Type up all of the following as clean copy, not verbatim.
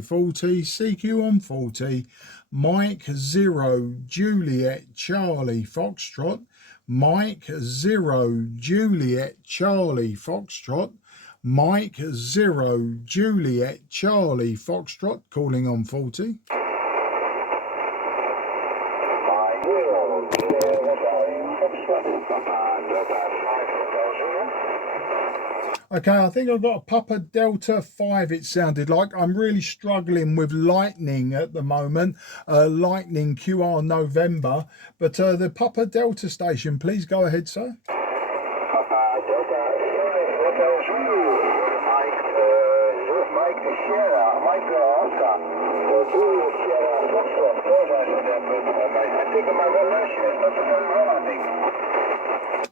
40, CQ on 40, Mike 0, Juliet, Charlie, Foxtrot, Mike 0, Juliet, Charlie, Foxtrot, Mike 0, Juliet, Charlie, Foxtrot, calling on 40. Okay, I think I've got a Papa Delta 5, it sounded like. I'm really struggling with lightning at the moment, lightning QR November. But the Papa Delta station, please go ahead, sir. Papa Delta, Hotel Zulu, Mike Sierra, Mike Oscar, Zulu Sierra, Foxtrot, I think my relation is not very well, I think.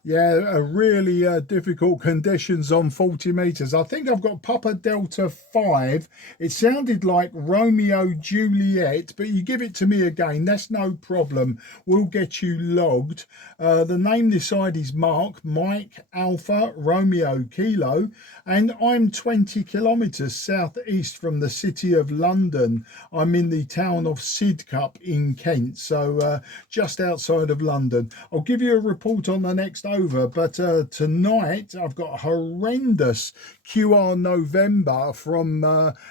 Yeah, really difficult conditions on 40 meters. I think I've got Papa Delta 5. It sounded like Romeo Juliet, but you give it to me again, that's no problem. We'll get you logged. The name this side is Mark, Mike Alpha Romeo Kilo, and I'm 20 kilometers southeast from the city of London. I'm in the town of Sidcup in Kent, so just outside of London. I'll give you a report on the next over, but tonight I've got a horrendous QR November from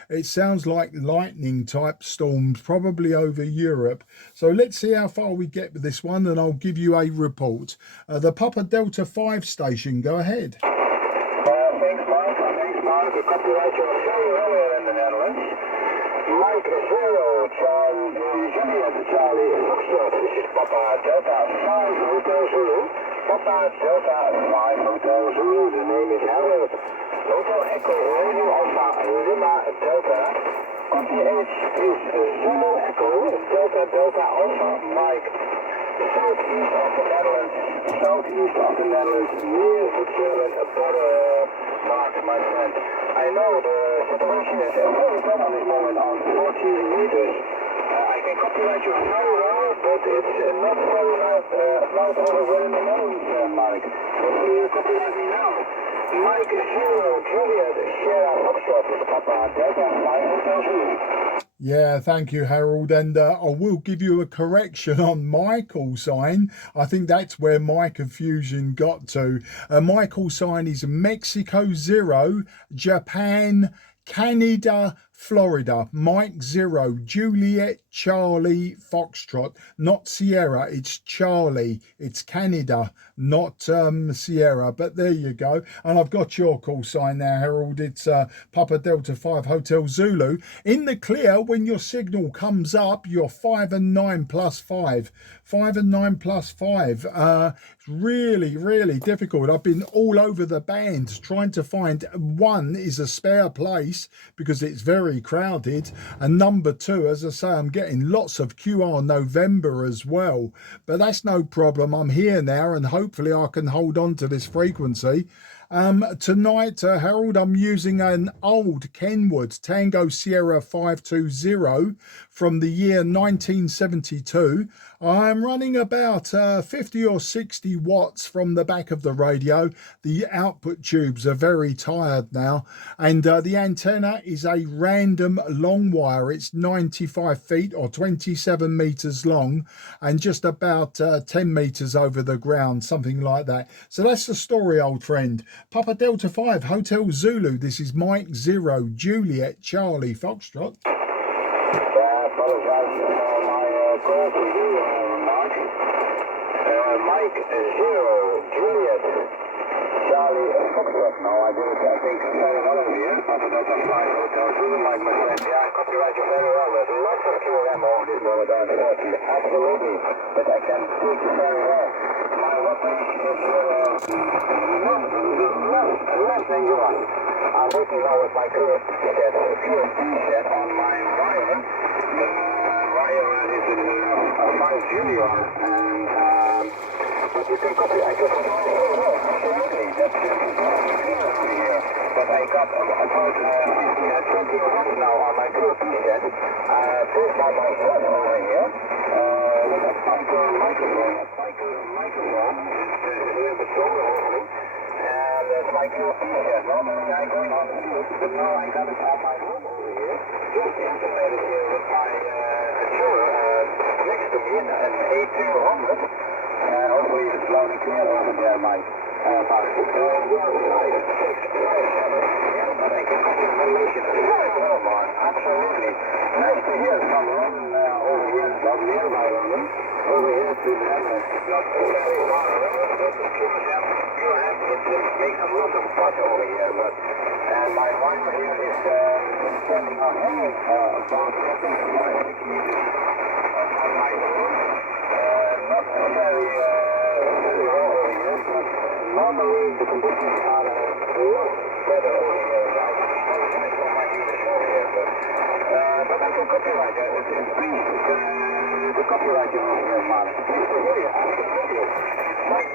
it sounds like lightning type storms, probably over Europe. So let's see how far we get with this one, and I'll give you a report. The Papa Delta 5 station, go ahead. Thanks, Mark. The copywriter of Zero in the Netherlands. Mike 0, Juliet, Charlie, Foxtrot. This is Papa Delta 5 Hotel Zulu. Papa Delta 5 Hotel Zulu. The name is Harold. Hotel Echo Radio Alpha Lima Delta. Copy H is Zulu Echo Delta Delta Alpha Mike. Southeast of the Netherlands. Southeast of the Netherlands. Near the German border. Mark, my friend. I know the situation is very bad at this moment on 40 meters. I can copyright you very well, but it's not very loud over in the nose, Mike. But you copyright me now. Mike 0, Juliet, Sierra, Foxtrot, Papa Delta 5 Hotel Zulu. Yeah, thank you, Harold. And I will give you a correction on my call sign. I think that's where my confusion got to. My call sign is Mexico 0, Japan, Canada, Florida. Mike 0, Juliet, Charlie, Foxtrot. Not Sierra, it's Charlie. It's Canada, not Sierra. But there you go. And I've got your call sign now, Harold. It's Papa Delta 5 Hotel Zulu. In the clear, when your signal comes up, you're 5 and 9 plus 5. 5 and 9 plus 5. It's really, really difficult. I've been all over the band trying to find one is a spare place because it's very crowded, and number 2, as I say, I'm getting lots of QR November as well, but that's no problem. I'm here now, and hopefully I can hold on to this frequency. Tonight, Harold, I'm using an old Kenwood Tango Sierra 520 from the year 1972. I'm running about 50 or 60 watts from the back of the radio. The output tubes are very tired now, and the antenna is a random long wire. It's 95 feet or 27 meters long and just about 10 meters over the ground, something like that. So that's the story, old friend. Papa Delta 5 Hotel Zulu. This is Mike 0, Juliet, Charlie, Foxtrot. Call for you, Mark. Mike 0, Juliet, Charlie, Foxtrot. No, I did it, I think, very well over here. Papa Delta 5 Hotel Zulu, Mike, my friend. Yeah, copyright you very well. There's lots of QRM over this moment on 40. Absolutely. But I can speak very well. My webpage is less than you are. I'm working now with my current QFT set on my wire. The wire is a 5 Junior, and but you can copy. I can copy absolutely. That's over here. But I got about 20 watts now on my QFT set. First by myself over here. With a microphone. Here the shoulder opening. And like you'll see here. Normally I go on the field, but now I got it on my home over here. Just integrated here with my controller next to me, an A200. Hopefully it's loud and clear over there, Mike. Mark. Absolutely. Nice to hear from London over here, from nearby London, over here to the Netherlands. Not too very far away, but the two of them, you have to make a lot of fun over here. But my wife here is spending a whole about 5 meters on my room. Not very well over here, but normally the conditions are a lot better over here. But I can copyright it. Please, the copyright over here, Mark. Please to hear you. I can hear you. Mike,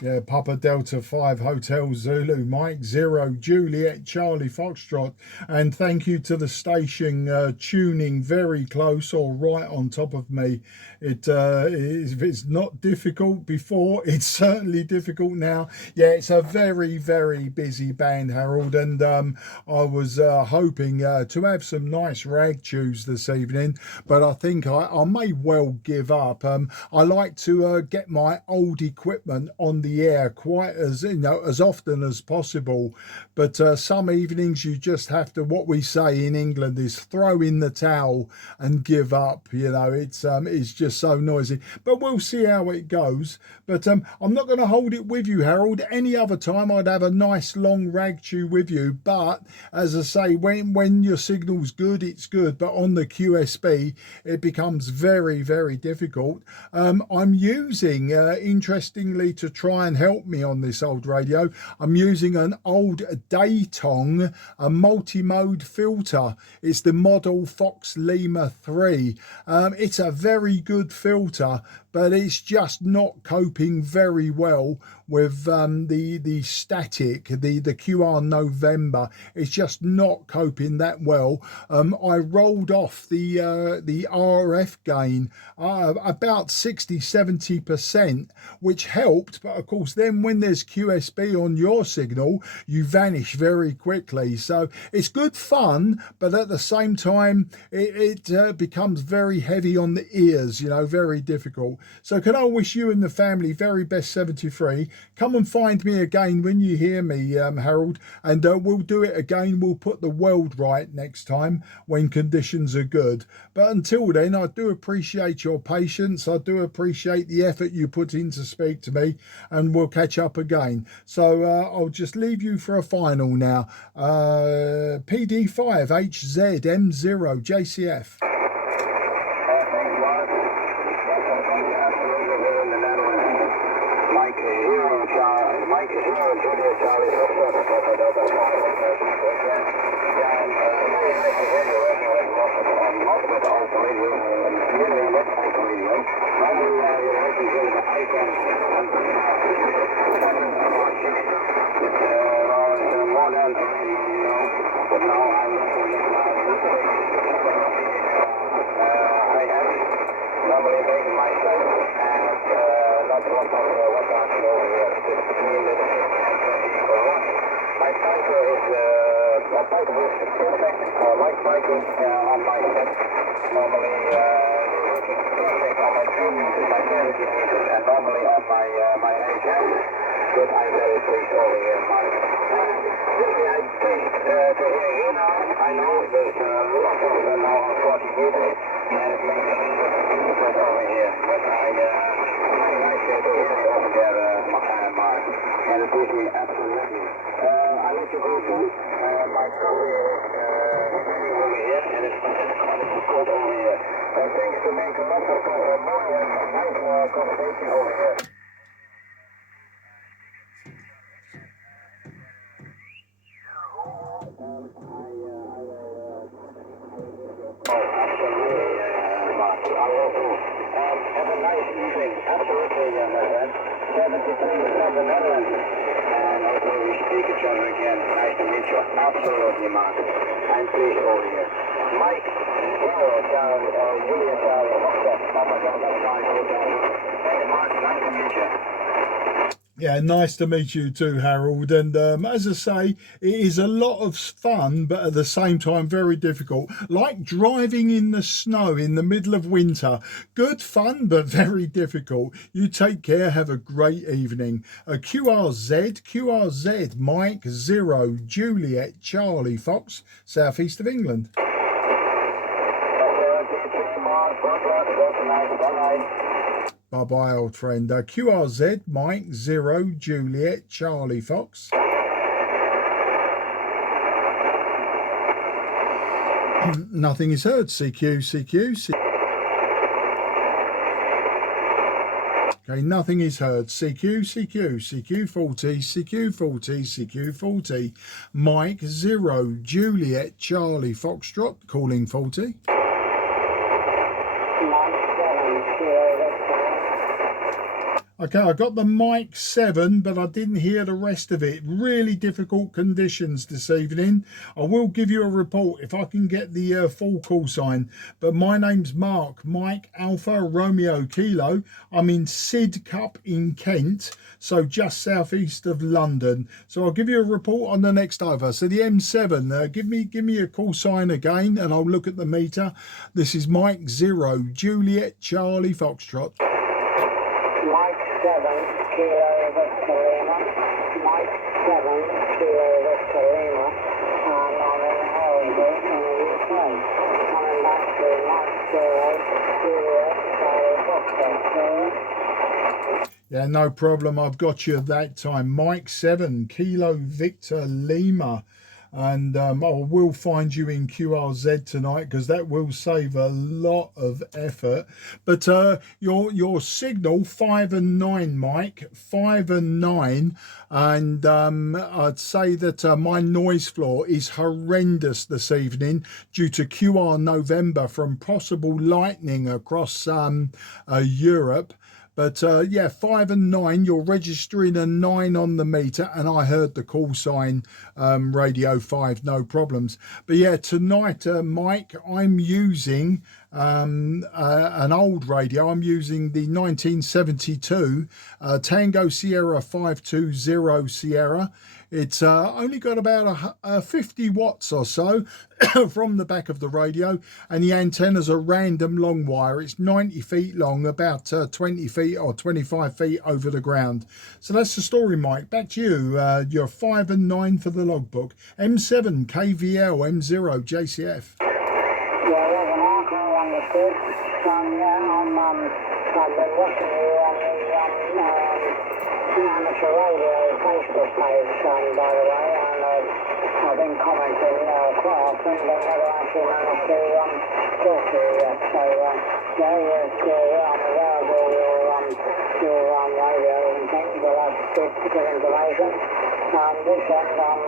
Yeah, Papa Delta 5 Hotel Zulu, Mike 0 Juliet Charlie Foxtrot, and thank you to the station tuning very close or right on top of me. If it's not difficult before, it's certainly difficult now. Yeah, it's a very, very busy band, Harold, and I was hoping to have some nice rag tunes this evening, but I think I may well give up. I like to get my old equipment on the air quite as as often as possible, but some evenings you just have to, what we say in England is throw in the towel and give up. It's just so noisy, but we'll see how it goes. But I'm not going to hold it with you, Harold. Any other time I'd have a nice long rag tune with you, but as I say, when your signal's good, it's good, but on the QSB it becomes very, very difficult. I'm using interestingly, to try and help me on this old radio, I'm using an old Daytong, a multi-mode filter. It's the model Fox Lima 3. It's a very good filter, but it's just not coping very well with the static, the QR November. It's just not coping that well. I rolled off the RF gain about 60-70%, which helped, but of course then when there's QSB on your signal, you vanish very quickly. So it's good fun, but at the same time it becomes very heavy on the ears, very difficult. So can I wish you and the family very best 73. Come and find me again when you hear me, Harold, and we'll do it again. We'll put the world right next time when conditions are good. But until then, I do appreciate your patience. I do appreciate the effort you put in to speak to me, and we'll catch up again. So I'll just leave you for a final now. PD5HZM0 JCF. Mike is here, Julia Charlie, Papa Delta 5, multiple auto radio, nearly not auto radio. Normally, you're working here with the icon and the more than a radio, but now I'm working with my normally making myself and not a lot of what's happening over here. My cycle is perfect. Like cycles on my set. Normally working perfect on my tube music, my energy music, and normally on my HM. But I'm very pleased over here, Mike. I'm pleased to hear you now. I know there's a lot of them now on 40 meters, and it makes it difficult over here. But very nice to hear you over there, Mark. And it gives me absolutely. I let you go too. My coffee is over here, and it's cold over here. Thanks to make a lot of nice conversation over here. Have a nice evening. Absolutely, my friend. 73 from the Netherlands. And hopefully we speak each other again. Nice to meet you. Absolutely, Mark. I'm pleased over here. Mike, Julia Charlie, Foxtrot. Yeah, nice to meet you too, Harold. And as I say, it is a lot of fun, but at the same time, very difficult. Like driving in the snow in the middle of winter. Good fun, but very difficult. You take care. Have a great evening. QRZ, Mike 0, Juliet, Charlie, Fox, southeast of England. Bye-bye, old friend. QRZ, Mike 0, Juliet, Charlie, Fox. Nothing is heard. CQ. Okay, nothing is heard. CQ40, Mike 0, Juliet, Charlie, Foxtrot, calling 40. Okay, I got the mic 7, but I didn't hear the rest of it. Really difficult conditions this evening. I will give you a report if I can get the full call sign. But my name's Mark, Mike Alpha Romeo Kilo. I'm in Sidcup in Kent, so just southeast of London. So I'll give you a report on the next over. So the M7, give me a call sign again, and I'll look at the meter. This is Mike 0, Juliet, Charlie, Foxtrot. Mike 7, Kilo Victor Lima. Mike 7, Kilo Victor Lima. And I'm in Harrogate in the UK. Coming back to Mike 0, Juliet, Charlie, Foxtrot. Yeah, no problem. I've got you that time. Mike 7, Kilo Victor Lima. And I will find you in QRZ tonight because that will save a lot of effort. But your signal 5 and 9, Mike, 5 and 9, and I'd say that my noise floor is horrendous this evening due to QR November from possible lightning across Europe. But yeah, 5 and 9, you're registering a 9 on the meter, and I heard the call sign radio 5, no problems. But yeah, tonight, Mike, I'm using an old radio. I'm using the 1972 Tango Sierra 520 Sierra. It's only got about 50 watts or so from the back of the radio, and the antennas are random long wire. It's 90 feet long, about 20 feet or 25 feet over the ground. So that's the story, Mike. Back to you. You're 5 and 9 for the logbook. M7, KVL, M0, JCF. Yeah, there's an article understood. I've been watching you on the amateur radio Facebook page, by the way, and I've been commenting quite often, but never actually managed to talk to you yet. So, yeah, you're aware of all your radio and things, but that's good information. This end, I'm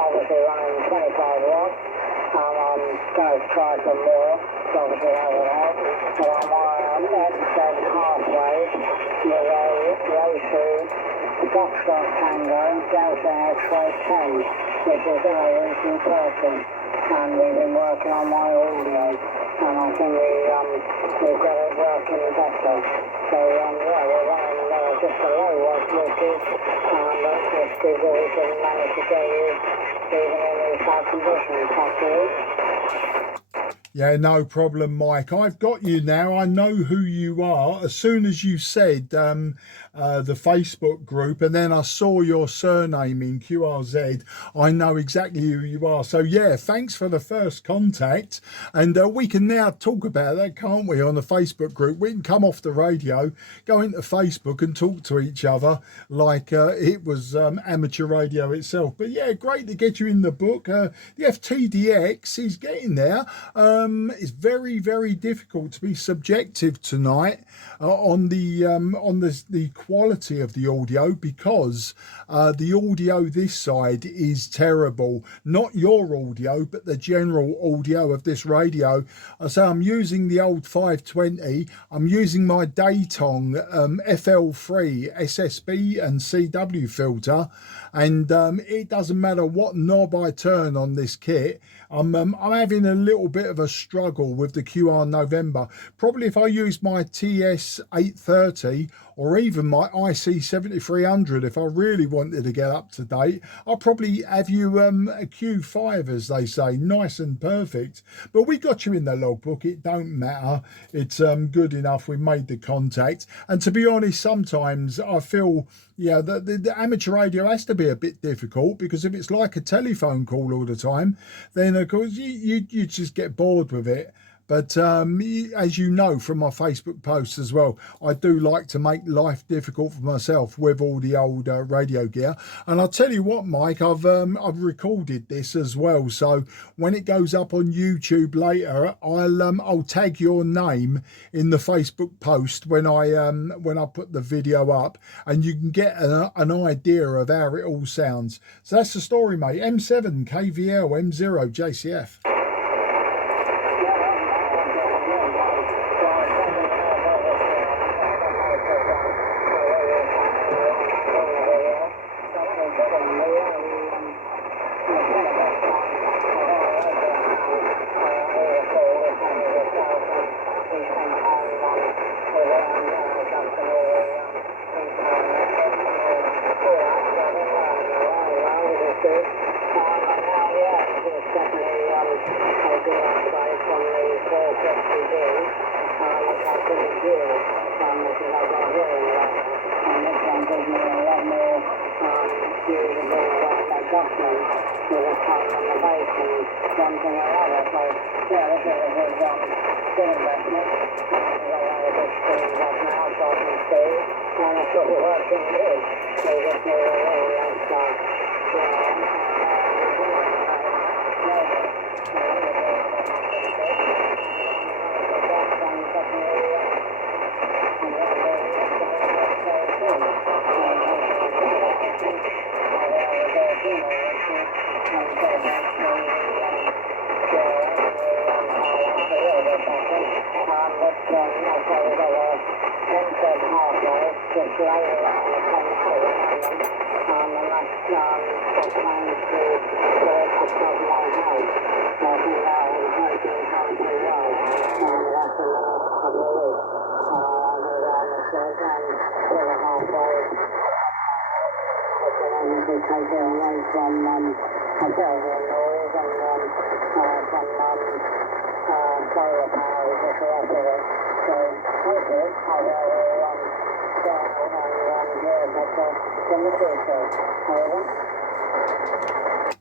obviously running 25 watts. I'm going to try some more, so obviously that would help. But I'm on XZ halfway with a Yasu Foxtrot Tango Delta X-Ray 10, which is in person. And we've been working on my audio, and I think we've got it working better. So yeah, we're running just below what this is, but this is what we can manage to get you even in these hard conditions, possibly. Yeah, no problem, Mike. I've got you now. I know who you are. As soon as you said the Facebook group, and then I saw your surname in QRZ, I know exactly who you are. So yeah, thanks for the first contact. And we can now talk about that, can't we, on the Facebook group? We can come off the radio, go into Facebook and talk to each other like it was amateur radio itself. But yeah, great to get you in the book. The FTDX is getting there. It's very, very difficult to be subjective tonight on the quality of the audio, because the audio this side is terrible. Not your audio, but the general audio of this radio. So I'm using the old 520. I'm using my Daytong FL3 SSB and CW filter, and it doesn't matter what knob I turn on this kit. I'm having a little bit of a struggle with the QR November. Probably if I use my TS-830 or even my IC7300, if I really wanted to get up to date, I'll probably have you a Q5, as they say, nice and perfect. But we got you in the logbook, it don't matter. It's good enough, we made the contact. And to be honest, sometimes I feel, yeah, the amateur radio has to be a bit difficult, because if it's like a telephone call all the time, then of course you just get bored with it. But as you know from my Facebook posts as well, I do like to make life difficult for myself with all the old radio gear. And I'll tell you what, Mike, I've recorded this as well. So when it goes up on YouTube later, I'll tag your name in the Facebook post when I put the video up, and you can get an idea of how it all sounds. So that's the story, mate. M7 KVL M0 JCF.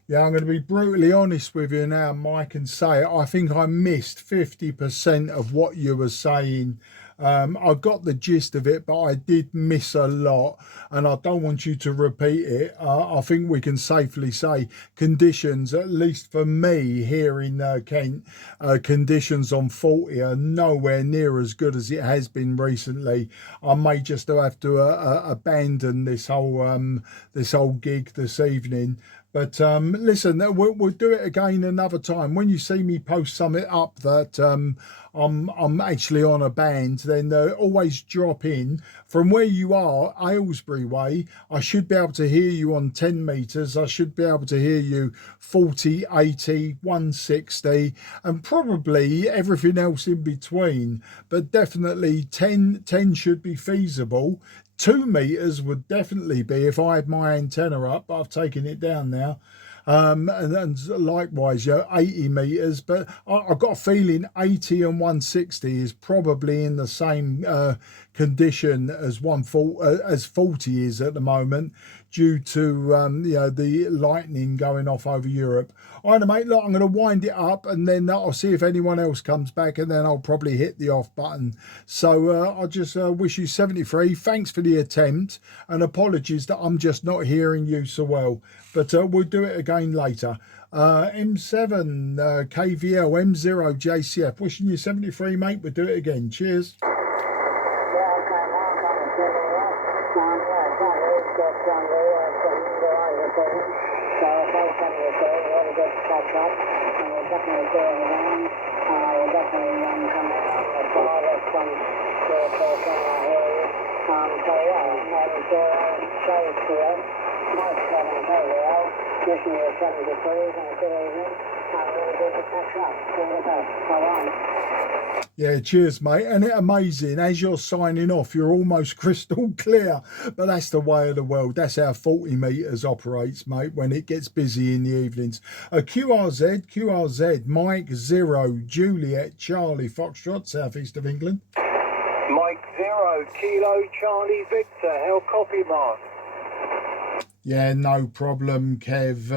Yeah, I'm going to be brutally honest with you now, Mike, and say I think I missed 50% of what you were saying. I got the gist of it, but I did miss a lot, and I don't want you to repeat it. I think we can safely say conditions, at least for me here in Kent, conditions on 40 are nowhere near as good as it has been recently. I may just have to abandon this whole gig this evening. But listen, we'll do it again another time. When you see me post something up that I'm actually on a band, then always drop in. From where you are, Aylesbury way, I should be able to hear you on 10 metres. I should be able to hear you 40, 80, 160, and probably everything else in between. But definitely 10 should be feasible. 2 metres would definitely be if I had my antenna up, but I've taken it down now. And likewise, 80 metres, but I've got a feeling 80 and 160 is probably in the same condition as 40 is at the moment, due to the lightning going off over Europe. All right, mate, look, I'm going to wind it up, and then I'll see if anyone else comes back, and then I'll probably hit the off button. So I'll just wish you 73. Thanks for the attempt, and apologies that I'm just not hearing you so well. But we'll do it again later. M7 KVL M0 JCF. Wishing you 73, mate. We'll do it again. Cheers. recording. So if they send me a call, we're really good to catch up, and we'll definitely do it again. We'll definitely come out on the farthest from 3 o'clock and I hear you. So yeah, that was Shade Trio. Mike 7 wishing you a 70 cruise and a good evening. And really good to catch up. All the best. Bye-bye. Yeah, cheers, mate. And it's amazing, as you're signing off, you're almost crystal clear. But that's the way of the world. That's how 40 metres operates, mate, when it gets busy in the evenings. QRZ, Mike 0, Juliet, Charlie, Foxtrot, southeast of England. Mike 0, Kilo, Charlie, Victor. How copy, Mark? Yeah, no problem, Kev.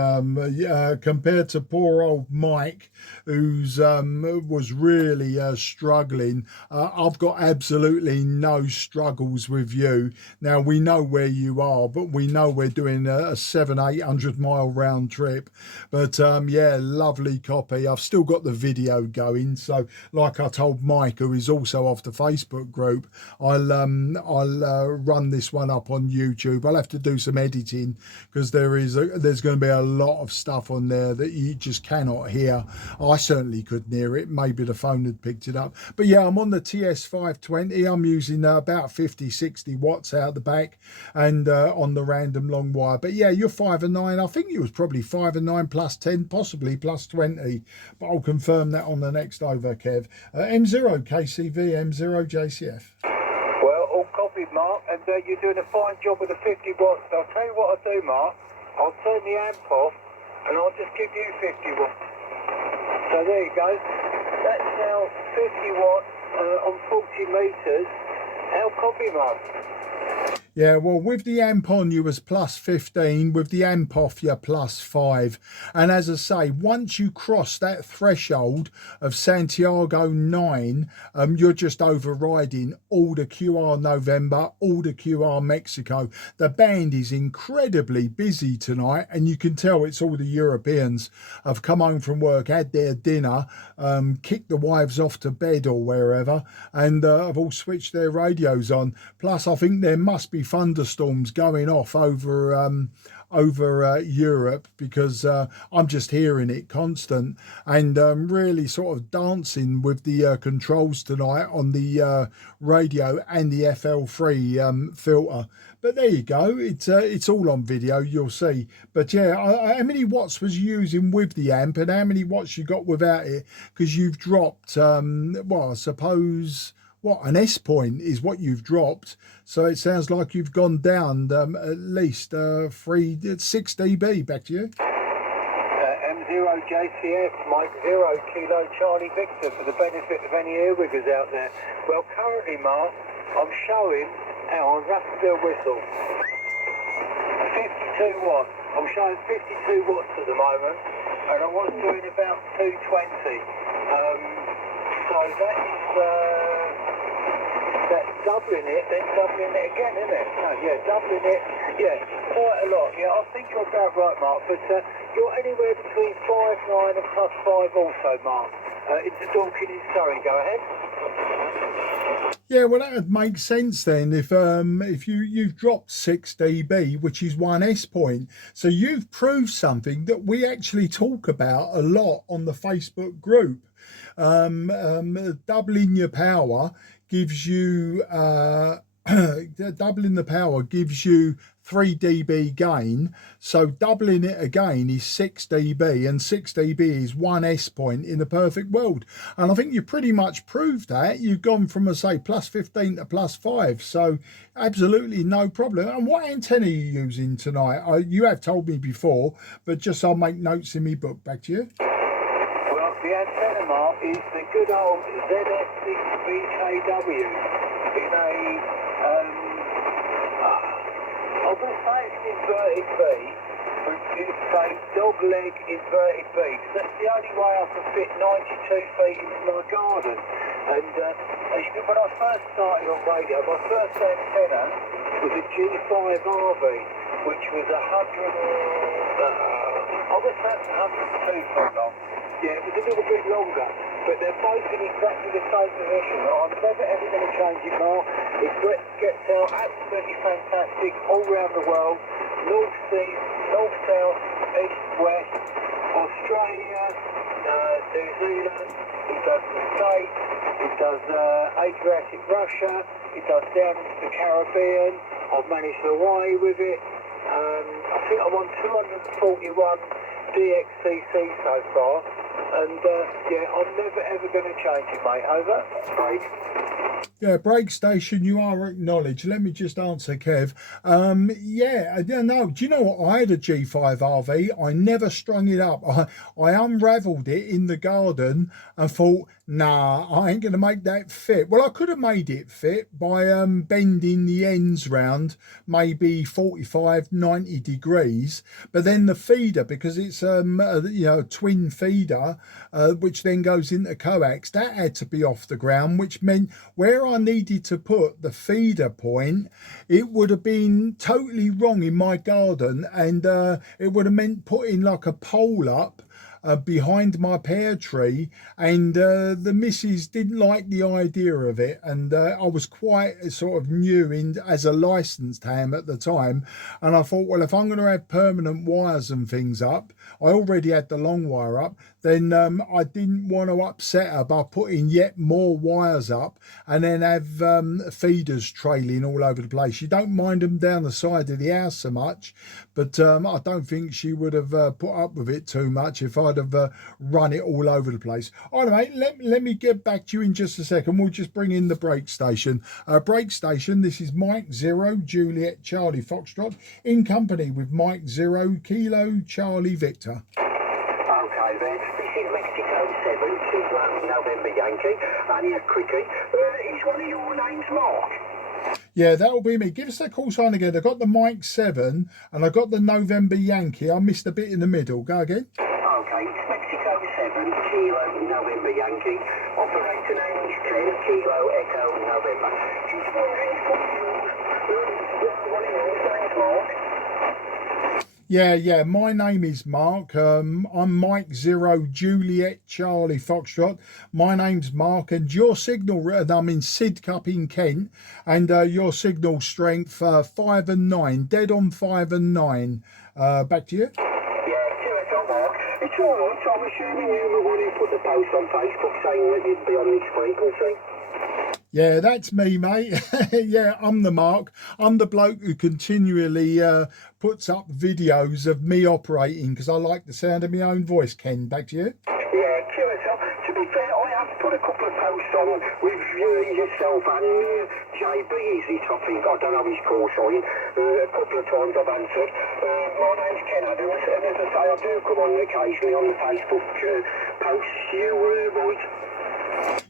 Compared to poor old Mike, who's was really struggling, I've got absolutely no struggles with you. Now, we know where you are, but we know we're doing a 700-800 mile round trip. But yeah, lovely copy. I've still got the video going. So like I told Mike, who is also off the Facebook group, I'll run this one up on YouTube. I'll have to do some editing, because there's going to be a lot of stuff on there that you just cannot hear. I certainly couldn't hear it. Maybe the phone had picked it up. But yeah, I'm on the TS-520. I'm using about 50-60 watts out the back and on the random long wire. But yeah, you're 5 and 9. I think you was probably 5 and 9 plus 10, possibly plus 20. But I'll confirm that on the next over, Kev. M0 KCV, M0 JCF. Well, all copied, Mark, and you're doing a fine job with the 50 watts. I'll tell you what I'll do, Mark. I'll turn the amp off, and I'll just give you 50 watts. So there you go. That's now 50 watts on 40 metres. How copy, Mark? Yeah, well, with the amp on, you was plus 15. With the amp off, you're plus 5. And as I say, once you cross that threshold of Santiago 9, you're just overriding all the QR November, all the QR Mexico. The band is incredibly busy tonight, and you can tell it's all the Europeans have come home from work, had their dinner, kicked the wives off to bed or wherever, and have all switched their radios on. Plus, I think there must be thunderstorms going off over Europe, because I'm just hearing it constant, and really sort of dancing with the controls tonight on the radio and the FL3 filter. But there you go, it's all on video, you'll see. But yeah, how many watts was you using with the amp, and how many watts you got without it? Because you've dropped well, I suppose, what, an S point is what you've dropped. So it sounds like you've gone down at least 6 dB. Back to you. M0 JCF, Mike 0, Kilo, Charlie, Victor, for the benefit of any earwiggers out there. Well, currently, Mark, I'm showing our Raspberry whistle. 52 watts. I'm showing 52 watts at the moment, and I was doing about 220. So that is... that's doubling it, then doubling it again, isn't it? No, yeah, doubling it, yeah, quite a lot. Yeah, I think you're about right, Mark, but you're anywhere between 5.9 and plus 5 also, Mark. Into Dorking in Surrey, go ahead. Yeah, well, that would make sense then if you've dropped 6 dB, which is 1 S point. So you've proved something that we actually talk about a lot on the Facebook group. Doubling your power gives you doubling the power gives you 3 dB gain, so doubling it again is 6 dB, and 6 dB is 1 S point in the perfect world. And I think you pretty much proved that. You've gone from, I say, plus 15 to plus 5, so absolutely no problem. And what antenna are you using tonight? You have told me before, but just I'll make notes in my book. Back to you. Well, the antenna, Mark, is the good old ZS6BKW in I'm going to say it's an inverted V, but it's a dog leg inverted V, because that's the only way I can fit 92 feet into my garden. And when I first started on radio, my first antenna was a G5RV, which was 100, I was about 102 foot long. Yeah, it was a little bit longer, but they're both in exactly the same position. I'm never ever going to change it, Mark. It gets out absolutely fantastic all around the world. North Sea, north, south, east, west, Australia, New Zealand, it does the States, it does Adriatic Russia, it does down into the Caribbean. I've managed Hawaii with it. I think I'm on 241 DXCC so far, and yeah, I'm never ever going to change it, mate. Over. Break. Yeah, brake station, you are acknowledged. Let me just answer, Kev. Yeah, no, do you know what? I had a G5 RV. I never strung it up. I unravelled it in the garden and thought, nah, I ain't going to make that fit. Well, I could have made it fit by bending the ends round maybe 45, 90 degrees. But then the feeder, because it's a twin feeder, which then goes into coax, that had to be off the ground, which meant where I needed to put the feeder point, it would have been totally wrong in my garden, and it would have meant putting like a pole up behind my pear tree, and the missus didn't like the idea of it, and I was quite sort of new as a licensed ham at the time, and I thought, well, if I'm going to have permanent wires and things up, I already had the long wire up, then I didn't want to upset her by putting yet more wires up and then have feeders trailing all over the place. You don't mind them down the side of the house so much, but I don't think she would have put up with it too much if I'd have run it all over the place. All right, mate, let me get back to you in just a second. We'll just bring in the brake station. Brake station, this is Mike 0 Juliet Charlie Foxtrot in company with Mike 0 Kilo Charlie Victor. Okay then, this is Mexico 7, 21 November Yankee, only a quickie. Is one of your names Mark? Yeah, that'll be me. Give us a call sign again. I got the Mike 7 and I got the November Yankee. I missed a bit in the middle. Go again. Okay, it's Mexico 7, Kilo November Yankee, operator name is 10, Kilo Echo November. Just wondering if one of yours names Mark? Yeah, my name is Mark. I'm Mike 0 Juliet Charlie Foxtrot. My name's Mark, and your signal, I'm in Sidcup in Kent, and your signal strength 5 and 9, dead on 5 and 9. Back to you. Yeah, QSL Mark. It's all right, so I'm assuming you were the one who put the post on Facebook saying that you'd be on this frequency. Yeah, that's me, mate. Yeah, I'm the Mark. I'm the bloke who continually puts up videos of me operating because I like the sound of my own voice. Ken, back to you. Yeah, QSL. To be fair, I have put a couple of posts on with yourself and JB is his topic. I don't know his call sign. A couple of times I've answered. My name's Ken Adams, and as I say, I do come on occasionally on the Facebook posts. You right?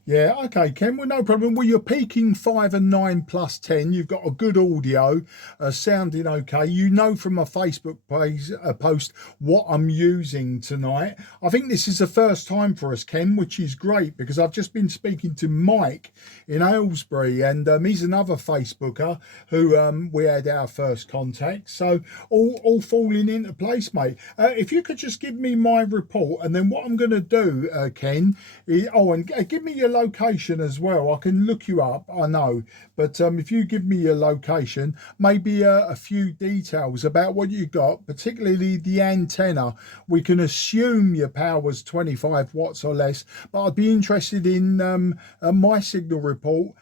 Yeah, okay, Ken, well, no problem. Well, you're peaking 5 and 9 plus 10. You've got a good audio, sounding okay. You know from my Facebook page, post what I'm using tonight. I think this is the first time for us, Ken, which is great because I've just been speaking to Mike in Aylesbury, and he's another Facebooker who we had our first contact. So all falling into place, mate. If you could just give me my report, and then what I'm going to do, Ken, is, and give me your location as well. I can look you up, I know, but if you give me your location, maybe a few details about what you got, particularly the antenna. We can assume your power's 25 watts or less, but I'd be interested in my signal report,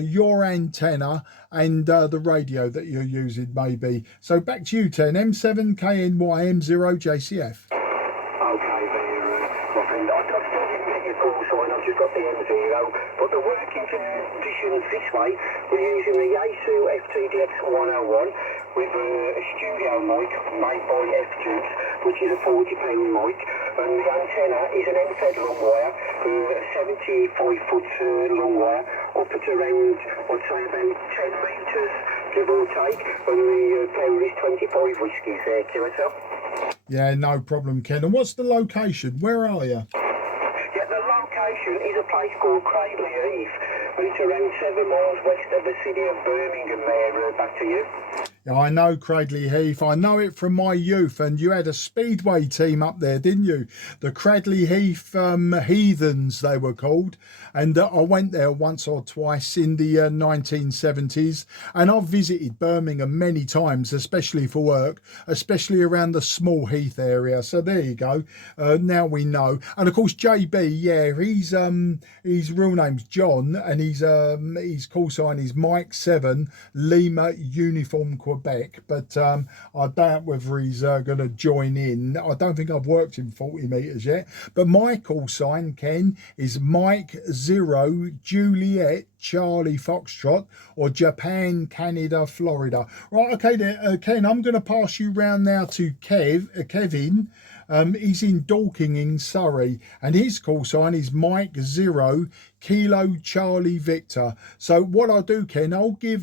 your antenna, and the radio that you're using maybe. So back to you, 10 M7 KNY M0 JCF. Okay, there, my friend. I still didn't get your call sign. I've just got the M0. But the working conditions this way, we're using the Yaesu FTDX 101 with a studio mic made by F-Tubes, which is a £40 mic, and the antenna is an MFED long wire, a 75-foot long wire, up at around, I'd say about 10 metres, give or take, and the power is 25 whiskies there, QSL. Yeah, no problem, Ken. And what's the location? Where are you? Yeah, the location is a place called Cradley Heath, and it's around 7 miles west of the city of Birmingham there. Back to you. I know Cradley Heath. I know it from my youth. And you had a speedway team up there, didn't you? The Cradley Heath Heathens, they were called. And I went there once or twice in the 1970s. And I've visited Birmingham many times, especially for work, especially around the Small Heath area. So there you go. Now we know. And of course, JB, yeah, his real name's John, and his call sign is Mike 7 Lima Uniform Quebec, but I doubt whether he's going to join in. I don't think I've worked in 40 metres yet, but my call sign, Ken, is Mike 0 Juliet Charlie Foxtrot, or Japan, Canada, Florida. Right, okay then, Ken, I'm going to pass you round now to Kevin. He's in Dorking in Surrey, and his call sign is Mike 0 Kilo Charlie Victor. So what I'll do, Ken, I'll get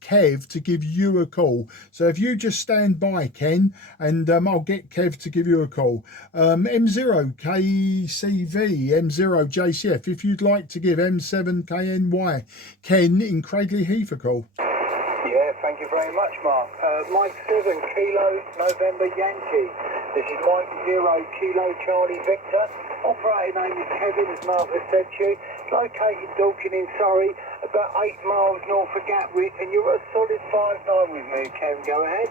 Kev to give you a call. So if you just stand by, Ken, and I'll get Kev to give you a call. M0 KCV, M0 JCF, if you'd like to give M7 KNY Ken in Cradley Heath a call. Yeah, thank you very much, Mark. Mike 7 Kilo November Yankee. This is Mike 0 Kilo Charlie Victor. Operator name is Kevin, as Mark has said to you. Located Dorking in Surrey, about 8 miles north of Gatwick, and you're a solid 5'9" with me, Kevin. Go ahead.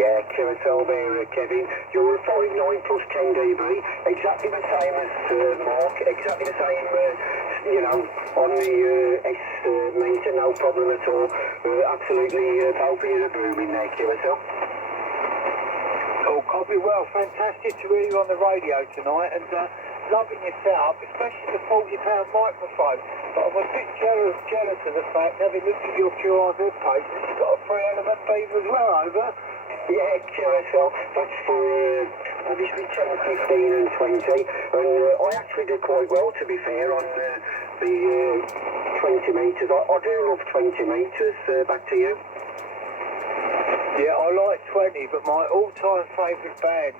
Yeah, QSL there, Kevin. You're a 5'9" plus 10 dB, exactly the same as Mark, exactly the same, on the S meter, no problem at all. Absolutely both of you are booming there, QSL. Oh, copy well. Fantastic to hear you on the radio tonight, and loving your setup, especially the £40 microphone. But I'm a bit jealous of the fact, having looked at your QRZ page, that you've got a 3-element beaver as well, over. Yeah, QSL, that's for obviously 10, 15 and 20, and I actually did quite well, to be fair, on the 20 metres. I do love 20 metres. Back to you. Yeah, I like 20, but my all-time favourite band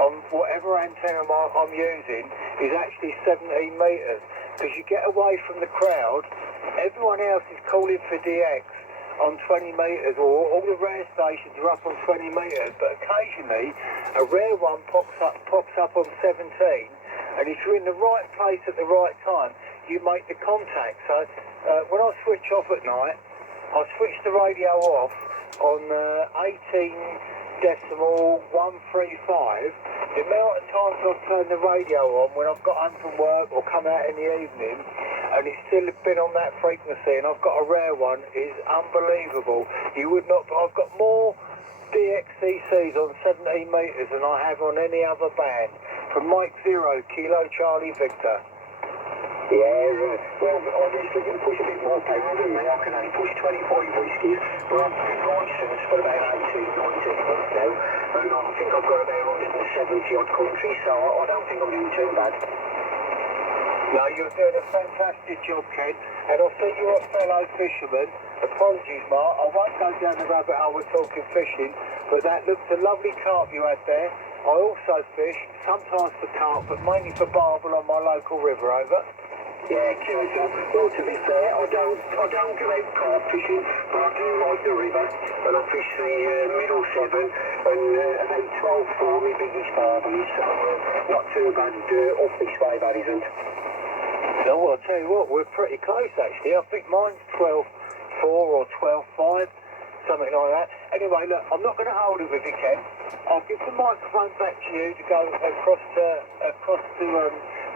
on whatever antenna I'm using is actually 17 metres, because you get away from the crowd. Everyone else is calling for DX on 20 metres, or all the rare stations are up on 20 metres, but occasionally a rare one pops up on 17, and if you're in the right place at the right time, you make the contact. So when I switch off at night, I switch the radio off on 18.135. The amount of times I've turned the radio on when I've got home from work or come out in the evening, and it's still been on that frequency, and I've got a rare one, is unbelievable. You would not. I've got more DXCCs on 17 metres than I have on any other band. From Mike 0 Kilo Charlie Victor. Yeah, well, obviously you can push a bit more power than me. I can only push 25 whiskies, but I've been licensed for about 18, 19 months now, and I think I've got about 170 odd countries, so I don't think I'm doing too bad. No, you're doing a fantastic job, Ken, and I see you're a fellow fisherman. Apologies, Mark, I won't go down the rabbit hole we're talking fishing, but that looks a lovely carp you had there. I also fish, sometimes for carp, but mainly for barbel on my local river, over. Yeah, QSL. Well, to be fair, I don't go out carp fishing, but I do like the river, and I fish the middle 7, and about 12 for me biggest barbel, so not too bad off this way, that isn't. No, well, I'll tell you what, we're pretty close actually. I think mine's 12.4 or 12.5, something like that. Anyway, look, I'm not going to hold it with you, Ken. I'll give the microphone back to you to go across to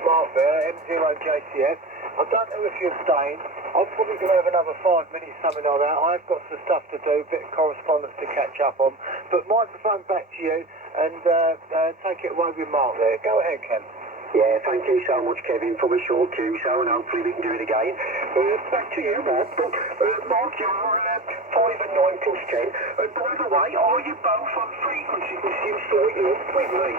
Mark there, M0 JCF. I don't know if you're staying. I'm probably going to have another 5 minutes, something like that. I've got some stuff to do, a bit of correspondence to catch up on. But microphone back to you, and take it away with Mark there. Go ahead, Ken. Yeah, thank you so much, Kevin, for the short queue, so and hopefully we can do it again. Back to you, Mark. Mark, you're 5'9" plus 10. By the way, are you both on frequency? Because you started up with me.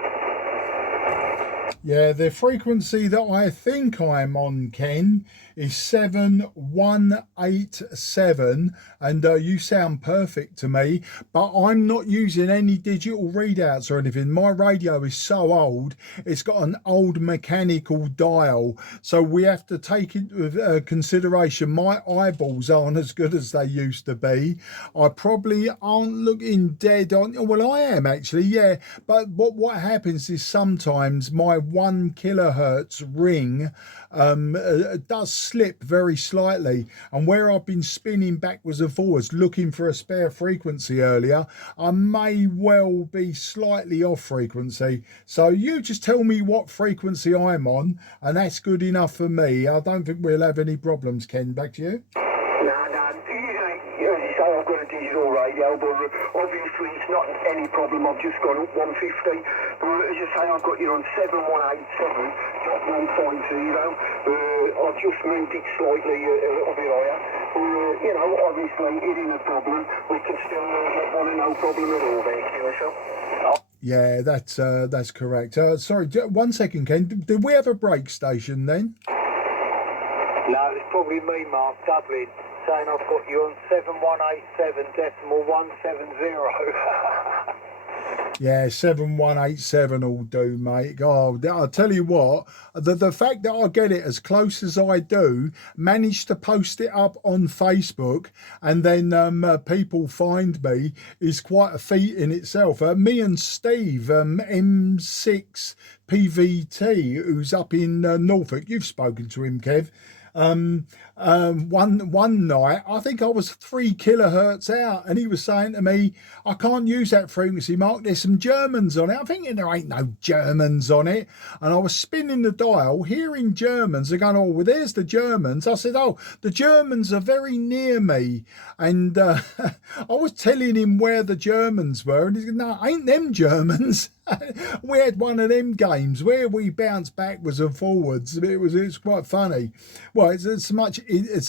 Yeah, the frequency that I think I'm on, Ken, is 7187, and you sound perfect to me, but I'm not using any digital readouts or anything. My radio is so old, it's got an old mechanical dial, so we have to take into consideration my eyeballs aren't as good as they used to be. I probably aren't looking dead on, well, I am actually, yeah, but what happens is sometimes my 1 kilohertz ring does slip very slightly, and where I've been spinning backwards and forwards looking for a spare frequency earlier, I may well be slightly off frequency. So you just tell me what frequency I'm on, and that's good enough for me. I don't think we'll have any problems. Ken, back to you. I've got a digital radio, but obviously it's not any problem. I've just gone up 150. But as you say, I've got you on 7187.150. I've just moved it slightly a little bit higher. You know, obviously it ain't a problem. We can still get one and no problem at all there, QSL. Yeah, that's correct. Sorry, 1 second, Ken. Did we have a break station then? No, it's probably me, Mark, Dublin, saying I've got you on 7187.170. Yeah, 7187 will do, mate. Oh, I'll tell you what, the fact that I get it as close as I do, manage to post it up on Facebook, and then people find me is quite a feat in itself. Me and Steve, M6 PVT, who's up in Norfolk, you've spoken to him, Kev. One night I think I was 3 kilohertz out, and he was saying to me, I can't use that frequency, Mark, there's some Germans on it. I'm thinking there ain't no Germans on it, and I was spinning the dial hearing Germans. They're going, oh well, there's the Germans. I said, oh, the Germans are very near me, and I was telling him where the Germans were, and he said, no, ain't them Germans. We had one of them games where we bounced backwards and forwards. It was quite funny. Well, it's as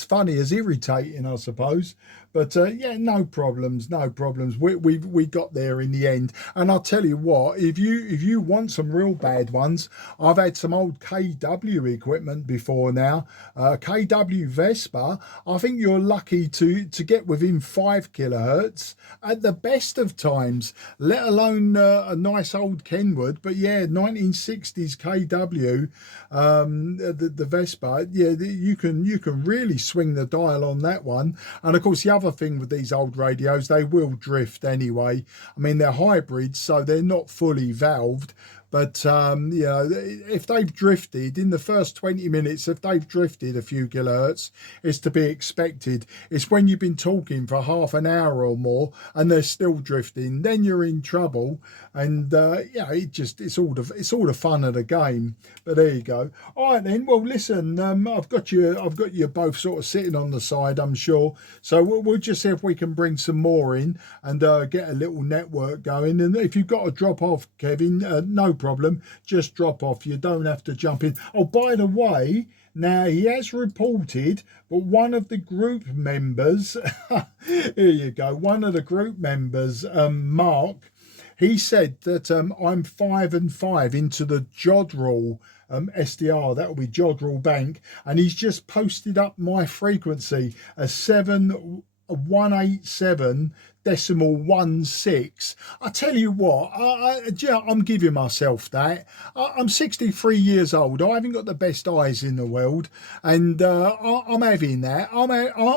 funny as irritating, I suppose. But yeah, no problems. We got there in the end. And I'll tell you what, if you want some real bad ones, I've had some old KW equipment before now. KW Vespa, I think you're lucky to get within 5 kilohertz at the best of times, let alone a nice old Kenwood. But yeah, 1960s KW, the Vespa, yeah, you can really swing the dial on that one. And of course, the other thing with these old radios, they will drift anyway. I mean, they're hybrids, so they're not fully valved. But, you know, if they've drifted in the first 20 minutes, if they've drifted a few kilohertz, it's to be expected. It's when you've been talking for half an hour or more and they're still drifting, then you're in trouble. And, yeah, it's all the fun of the game. But there you go. All right, then. Well, listen, I've got you both sort of sitting on the side, I'm sure. So we'll just see if we can bring some more in and get a little network going. And if you've got to drop off, Kevin, no problem, just drop off, you don't have to jump in. Oh, by the way, now he has reported, but one of the group members here you go, one of the group members, Mark, he said that I'm 5 and 5 into the Jodrell SDR, that will be Jodrell Bank, and he's just posted up my frequency as 7187.16. I tell you what, I'm giving myself that. I'm 63 years old. I haven't got the best eyes in the world, and I'm having that.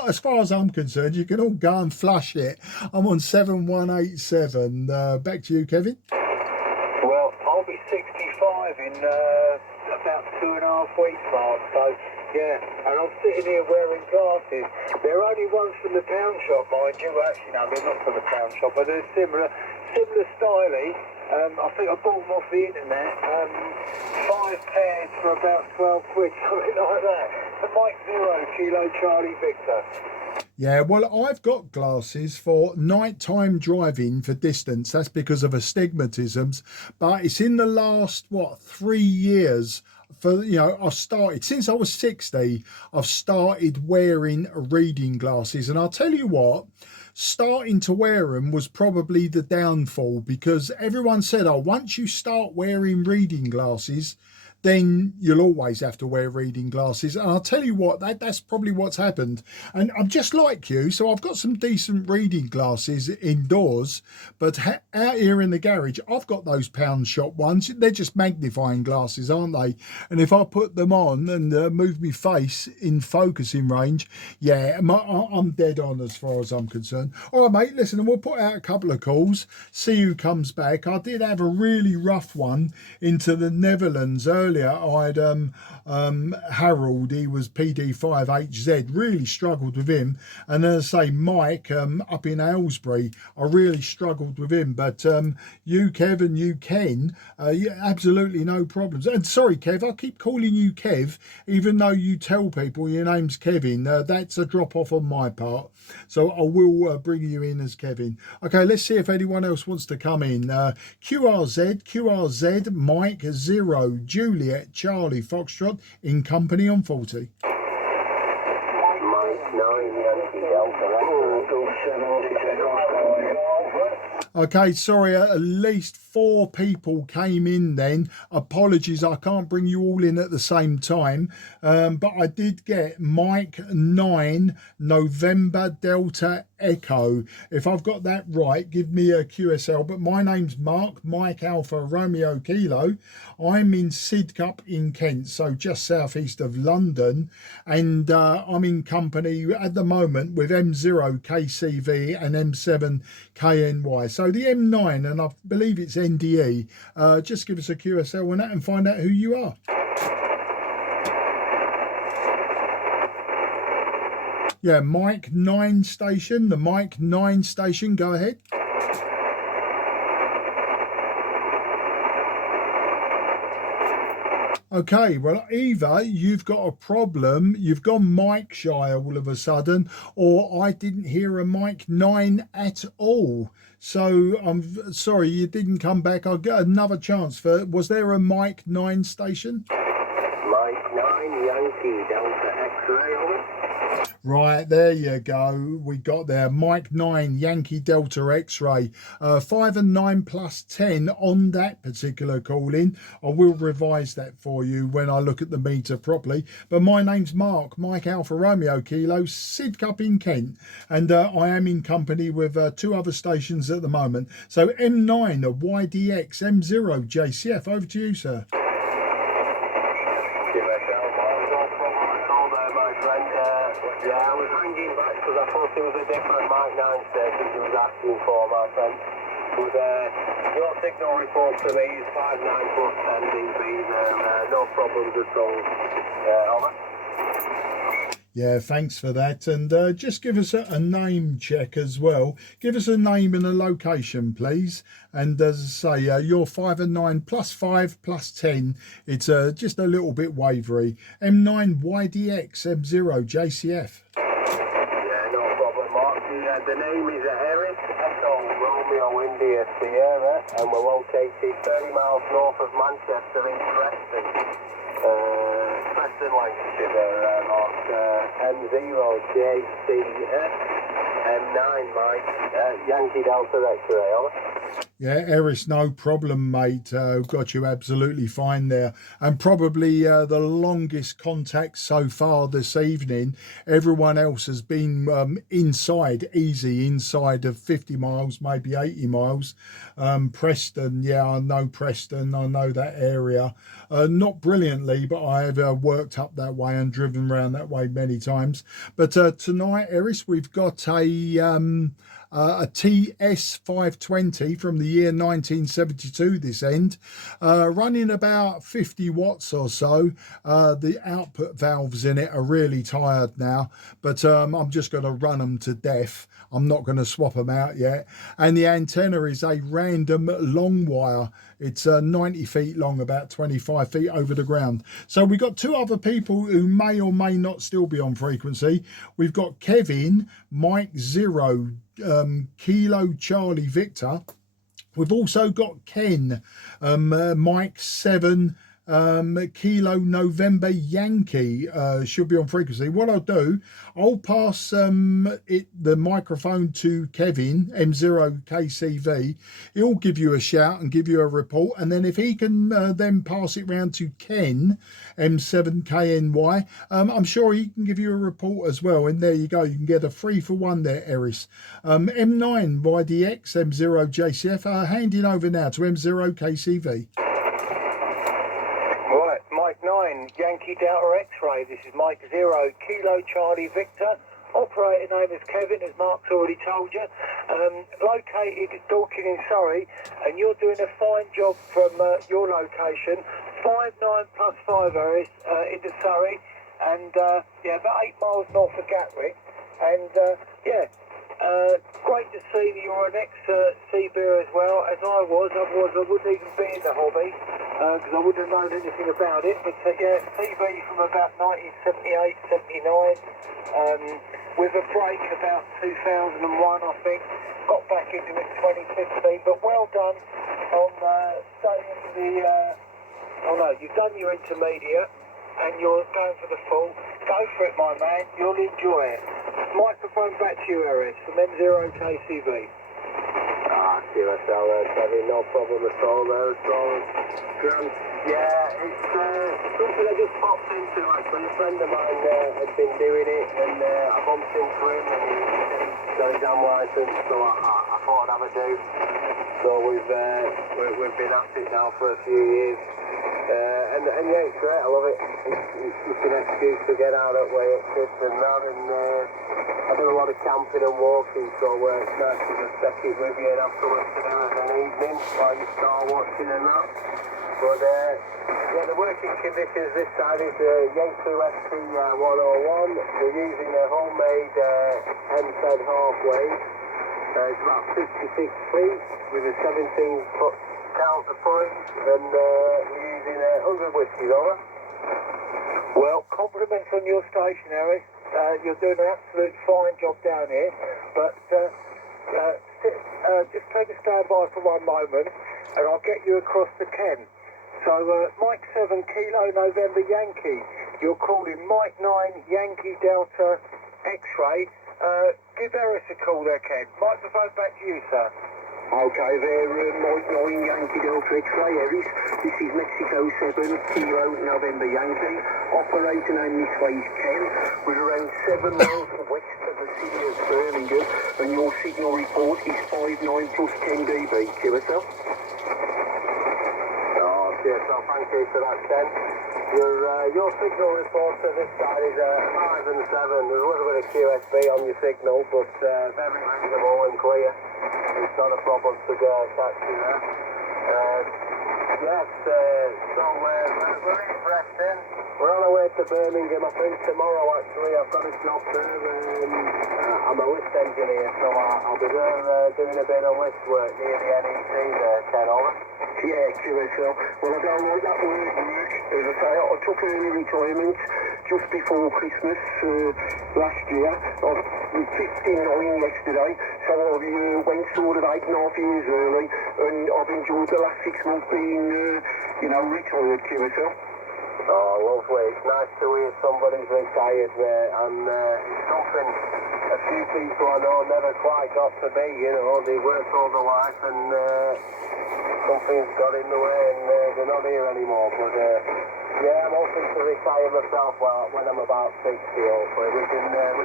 As far as I'm concerned, you can all go and flush it. I'm on 7187. Back to you, Kevin. Well, I'll be 65 in about 2.5 weeks, Mark, so yeah, and I'm sitting here wearing glasses. They're only ones from the pound shop, mind you. Actually, no, they're not from the pound shop, but they're similar styly. I think I bought them off the internet. 5 pairs for about 12 quid, something like that. The Mike 0 Kilo Charlie Victor. Yeah, well, I've got glasses for nighttime driving for distance. That's because of astigmatisms. But it's in the last, 3 years, I've started, since I was 60, I've started wearing reading glasses. And I'll tell you what, starting to wear them was probably the downfall, because everyone said, oh, once you start wearing reading glasses, then you'll always have to wear reading glasses. And I'll tell you what, that's probably what's happened. And I'm just like you, so I've got some decent reading glasses indoors, but out here in the garage, I've got those pound shop ones. They're just magnifying glasses, aren't they? And if I put them on and move my face in focusing range, yeah, I'm dead on as far as I'm concerned. All right, mate, listen, and we'll put out a couple of calls, see who comes back. I did have a really rough one into the Netherlands earlier. I had Harold, he was PD5HZ, really struggled with him. And as I say, Mike up in Aylesbury, I really struggled with him. But you, Kev, and you, Ken, yeah, absolutely no problems. And sorry, Kev, I keep calling you Kev, even though you tell people your name's Kevin. That's a drop off on my part. So I will bring you in as Kevin. Okay, let's see if anyone else wants to come in. QRZ, Mike 0, Juliet, Charlie, Foxtrot, in company on 40. Okay, sorry, at least 4 people came in then. Apologies, I can't bring you all in at the same time. But I did get Mike 9, November Delta Echo. If I've got that right, give me a QSL. But my name's Mark, Mike Alpha Romeo Kilo. I'm in Sidcup in Kent, so just southeast of London. And I'm in company at the moment with M0 KCV and M7 KNY. So the M9, and I believe it's NDE, just give us a QSL on that and find out who you are. Yeah, Mike 9 station, the Mike 9 station, go ahead. Okay, well, either you've got a problem, you've gone Mike shy all of a sudden, or I didn't hear a Mike 9 at all. So I'm sorry you didn't come back. I'll get another chance for, was there a Mike 9 station? Mike 9, Yankee Delta X-ray, over. Right, there you go. We got there. Mike 9, Yankee Delta X-ray. 5 and 9 plus 10 on that particular call-in. I will revise that for you when I look at the meter properly. But my name's Mark, Mike Alpha Romeo Kilo, Sidcup in Kent. And I am in company with 2 other stations at the moment. So M9, YDX, M0, JCF. Over to you, sir. Yeah, I was hanging back because I thought it was a different Mark 9 station he was asking for, my friend. But your signal report to me is 59 plus 10 dB, no problems at all. Over. Yeah, thanks for that. And just give us a name check as well. Give us a name and a location, please. And as I say, you're 5 and 9 plus 5 plus 10. It's just a little bit wavery. M9 YDX M0 JCF. Yeah, no problem, Mark. The name is Eric Echo Romeo India Sierra, and we're located 30 miles north of Manchester in Preston. Preston, Lancashire, there, Mark. M0 JCF, M9 Mike, Yankee Delta X-ray, over. Yeah, Eris, no problem, mate. Got you absolutely fine there. And probably the longest contact so far this evening. Everyone else has been inside, easy, inside of 50 miles, maybe 80 miles. Preston, yeah, I know Preston. I know that area. Not brilliantly, but I have worked up that way and driven around that way many times. But tonight, Eris, we've got a TS-520 from the year 1972 this end, running about 50 watts or so. The output valves in it are really tired now, but I'm just going to run them to death. I'm not going to swap them out yet. And the antenna is a random long wire. It's 90 feet long, about 25 feet over the ground. So we've got 2 other people who may or may not still be on frequency. We've got Kevin, Mike 0, Kilo Charlie Victor. We've also got Ken, Mike 7, Kilo November Yankee should be on frequency. What I'll do, I'll pass the microphone to Kevin M0KCV. He'll give you a shout and give you a report, and then if he can then pass it round to Ken M7KNY, I'm sure he can give you a report as well. And there you go, you can get a 3-for-1 there, Eris. M9YDX M0JCF. Handing over now to M0KCV. Right, Mike 9, Yankee Delta X-Ray. This is Mike 0, Kilo Charlie Victor. Operator name is Kevin, as Mark's already told you. Located at Dorking in Surrey, and you're doing a fine job from your location. 59+5 areas into Surrey, and yeah, about 8 miles north of Gatwick. And yeah, great to see that you're an ex-Seabeer as well, as I was. Otherwise I wouldn't even be in the hobby, because I wouldn't have known anything about it. But yeah, CB from about 1978, 79, with a break about 2001, I think. Got back into it 2015, but well done on staying the... oh no, you've done your intermediate, and you're going for the full. Go for it, my man. You'll enjoy it. Microphone back to you, Eris, from M0KCV. QSL there, Kevin, no problem at all there at all. Grant, yeah, it's something I just popped into actually. A friend of mine had been doing it, and I bumped into him, and he got his damn licence, so I thought I'd have a do. So we've been at it now for a few years. And yeah, it's great, I love it. It's just an excuse to get out of the way at kids and that, and I do a lot of camping and walking, so it's nice to just take it with you and have something to do as an evening while you start watching and that. But yeah, the working conditions this side is Yankee ST 101. We're using a homemade hen-fed halfway. It's about 56 feet with a 17-foot counterpoint, and we're using 100 whiskies, over. Well, compliments on your station, Eris. You're doing an absolute fine job down here, but just take a stand by for one moment, and I'll get you across to Ken. So, Mike 7, Kilo November Yankee. You're calling Mike 9, Yankee Delta X-Ray. Give Eris a call there, Ken. Microphone back to you, sir. Okay there, Mike 9, Yankee Delta X-Ray, Eris. This is Mexico 7, Kilo November Yankee. Operator name this way is Ken. We're around 7 miles west of the city of Birmingham, and your signal report is 59 plus 10 dB. QSL? QSL, thank you for that, Ken. Your signal report to this side is 5 and 7. There's a little bit of QSB on your signal, but very reasonable and clear. It's not a problem to catch you there. Yes, so we're interested. We're on our way to Birmingham, I think tomorrow actually. I've got a job there. I'm a lift engineer, so I'll be there doing a bit of lift work near the NEC there, Ken, over. Yeah, QSL. Well, I don't like that word work. As I say, I took early retirement just before Christmas last year. I was 59 yesterday, so I went sort of 8.5 years early, and I've enjoyed the last 6 months being, retired, QSL. Oh, lovely. It's nice to hear somebody's retired there, and it's something a few people I know never quite got to be, they worked all their life, and something's got in the way, and they're not here anymore. But yeah, I'm hoping to retire myself when I'm about 60, hopefully. We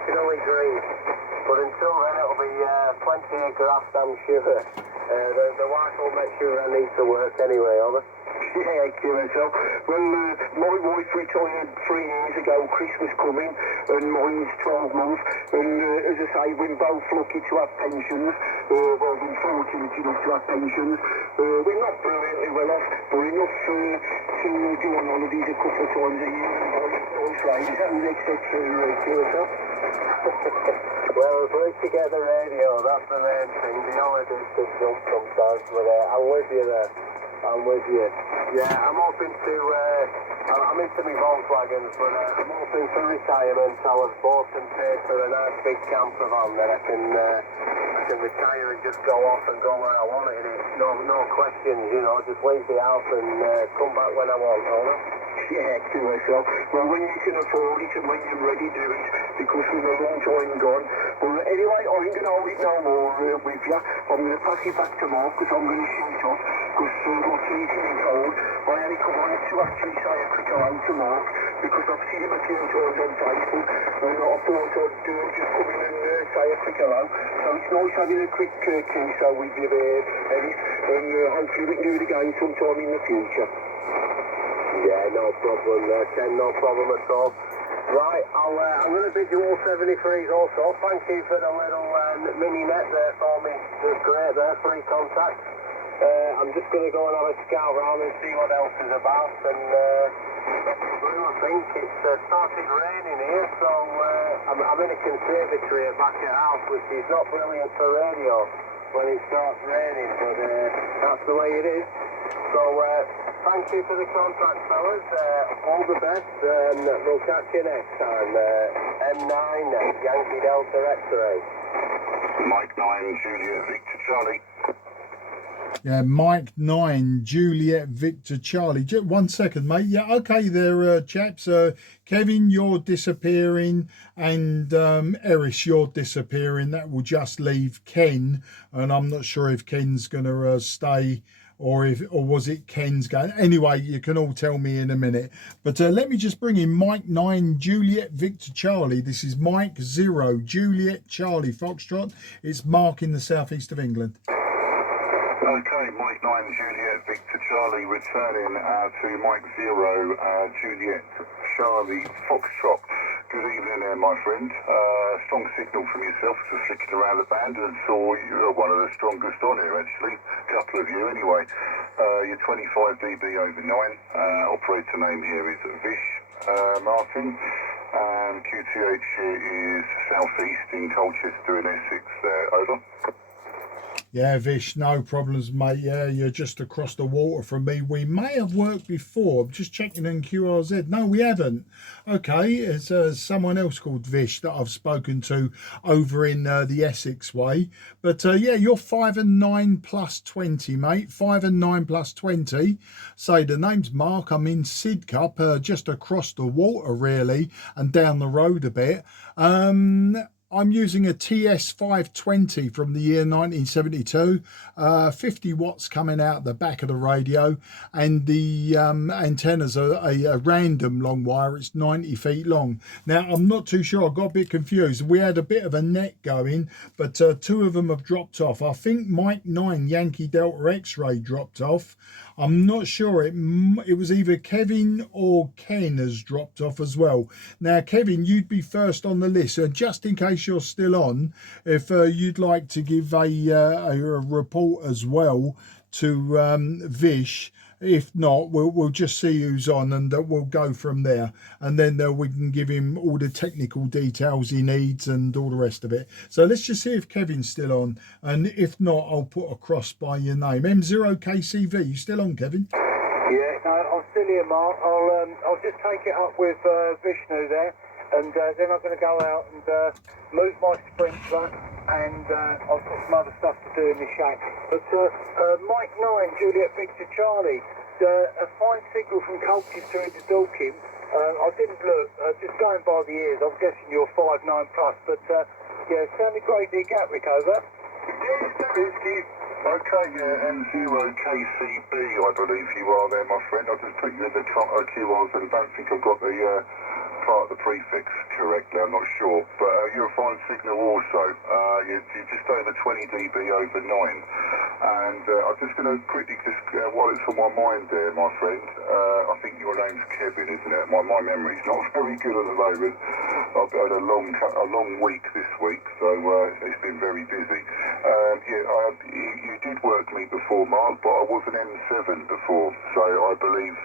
can only dream. But until then, it'll be plenty of graft, I'm sure. The wife will make sure I need to work anyway, over. Yeah, QSL. Well, my wife retired 3 years ago, Christmas coming, and mine's 12 months. And as I say, we're both lucky to have pensions. Well, we're fortunate enough to have pensions. We're not brilliantly well off, but enough to go on holidays a couple of times a year and buy nice ladies and etc. QSL. Well, if we get the radio, that's the main thing. The holidays can jump sometimes, but I'm with you there. I'm with you. Yeah, I'm hoping to, I'm into my Volkswagens, but I'm hoping for retirement. I was bought and paid for a nice big camper van that I can retire and just go off and go where I want it. No questions, you know, just leave the house and come back when I want, you know? Yeah, to myself. Well, when you can afford it and when you're ready to do it, because we're a long time gone. But anyway, I ain't going to hold it no more with you. I'm going to pass it back to Mark because I'm going to shoot off. Because my teeth is old. I had to come on to actually say a quick hello to Mark because I've seen him a few times on Facebook. And I thought I'd just come in and say a quick hello. So it's nice having a quick kiss with you there, Eric. And hopefully we can do it again sometime in the future. Yeah, no problem, Ken, no problem at all. Right, I'm going to bid you all 73s also. Thank you for the little mini net there for me. That's great there, free contact. I'm just going to go and have a scout round and see what else is about. And I think it's started raining here, so I'm in a conservatory at back at house, which is not brilliant for radio when it starts raining, but that's the way it is. So thank you for the contact, fellas. All the best. We'll catch you next time. M9 Yankee Delta X-ray. Mike 9 Juliet Victor Charlie. Yeah, Mike 9 Juliet Victor Charlie. Just 1 second, mate. Yeah, okay there, chaps. Kevin, you're disappearing, and Eris, you're disappearing. That will just leave Ken, and I'm not sure if Ken's gonna stay or was it Ken's going. Anyway, you can all tell me in a minute. But let me just bring in Mike 9 Juliet Victor Charlie. This is Mike 0 Juliet Charlie Foxtrot. It's Mark in the southeast of England. Okay, Mike 9 Juliet Victor Charlie returning to Mike 0 Juliet Charlie Foxtrot. Good evening there, my friend. Strong signal from yourself, just flicking around the band and saw you're one of the strongest on here actually. A couple of you anyway. You're 25 dB over 9. Operator name here is Vish Martin. QTH here is southeast in Colchester in Essex. Over. Yeah, Vish, no problems, mate. Yeah, you're just across the water from me. We may have worked before. I'm just checking in QRZ. No, we haven't. Okay, it's someone else called Vish that I've spoken to over in the Essex way. But yeah, you're 5 and 9 plus 20, mate. 5 and 9 plus 20. Say the name's Mark. I'm in Sidcup, just across the water, really, and down the road a bit. I'm using a TS-520 from the year 1972, 50 watts coming out the back of the radio, and the antennas are a random long wire. It's 90 feet long. Now, I'm not too sure. I got a bit confused. We had a bit of a net going, but two of them have dropped off. I think Mike 9 Yankee Delta X-ray dropped off. I'm not sure. It was either Kevin or Ken has dropped off as well. Now, Kevin, you'd be first on the list. So just in case you're still on, if you'd like to give a report as well to Vish. If not, we'll just see who's on, and we'll go from there. And then we can give him all the technical details he needs and all the rest of it. So let's just see if Kevin's still on. And if not, I'll put a cross by your name. M0KCV, you still on, Kevin? Yeah, no, I'm still here, Mark. I'll just take it up with Vishnu there, and then I'm going to go out and move my sprinkler, and I've got some other stuff to do in the shack. But Mike 9, Juliet Victor Charlie, a fine signal from Colchester into Dorking. I didn't look, just going by the ears, I'm guessing you're 5'9 plus, but yeah, sounded great to Gatwick over. Okay, M0KCB, I believe you are there, my friend. I just put you in the QRs and don't think I've got the part of the prefix correctly, I'm not sure. But you're a fine signal also. You're just over 20 dB over 9. And I'm just going to quickly, while it's on my mind there, my friend, I think your name's Kevin, isn't it? My memory's not very good at the moment. I've had a long week this week, so it's been very busy. You did work me before, Mark, but I was an M7 before, so I believe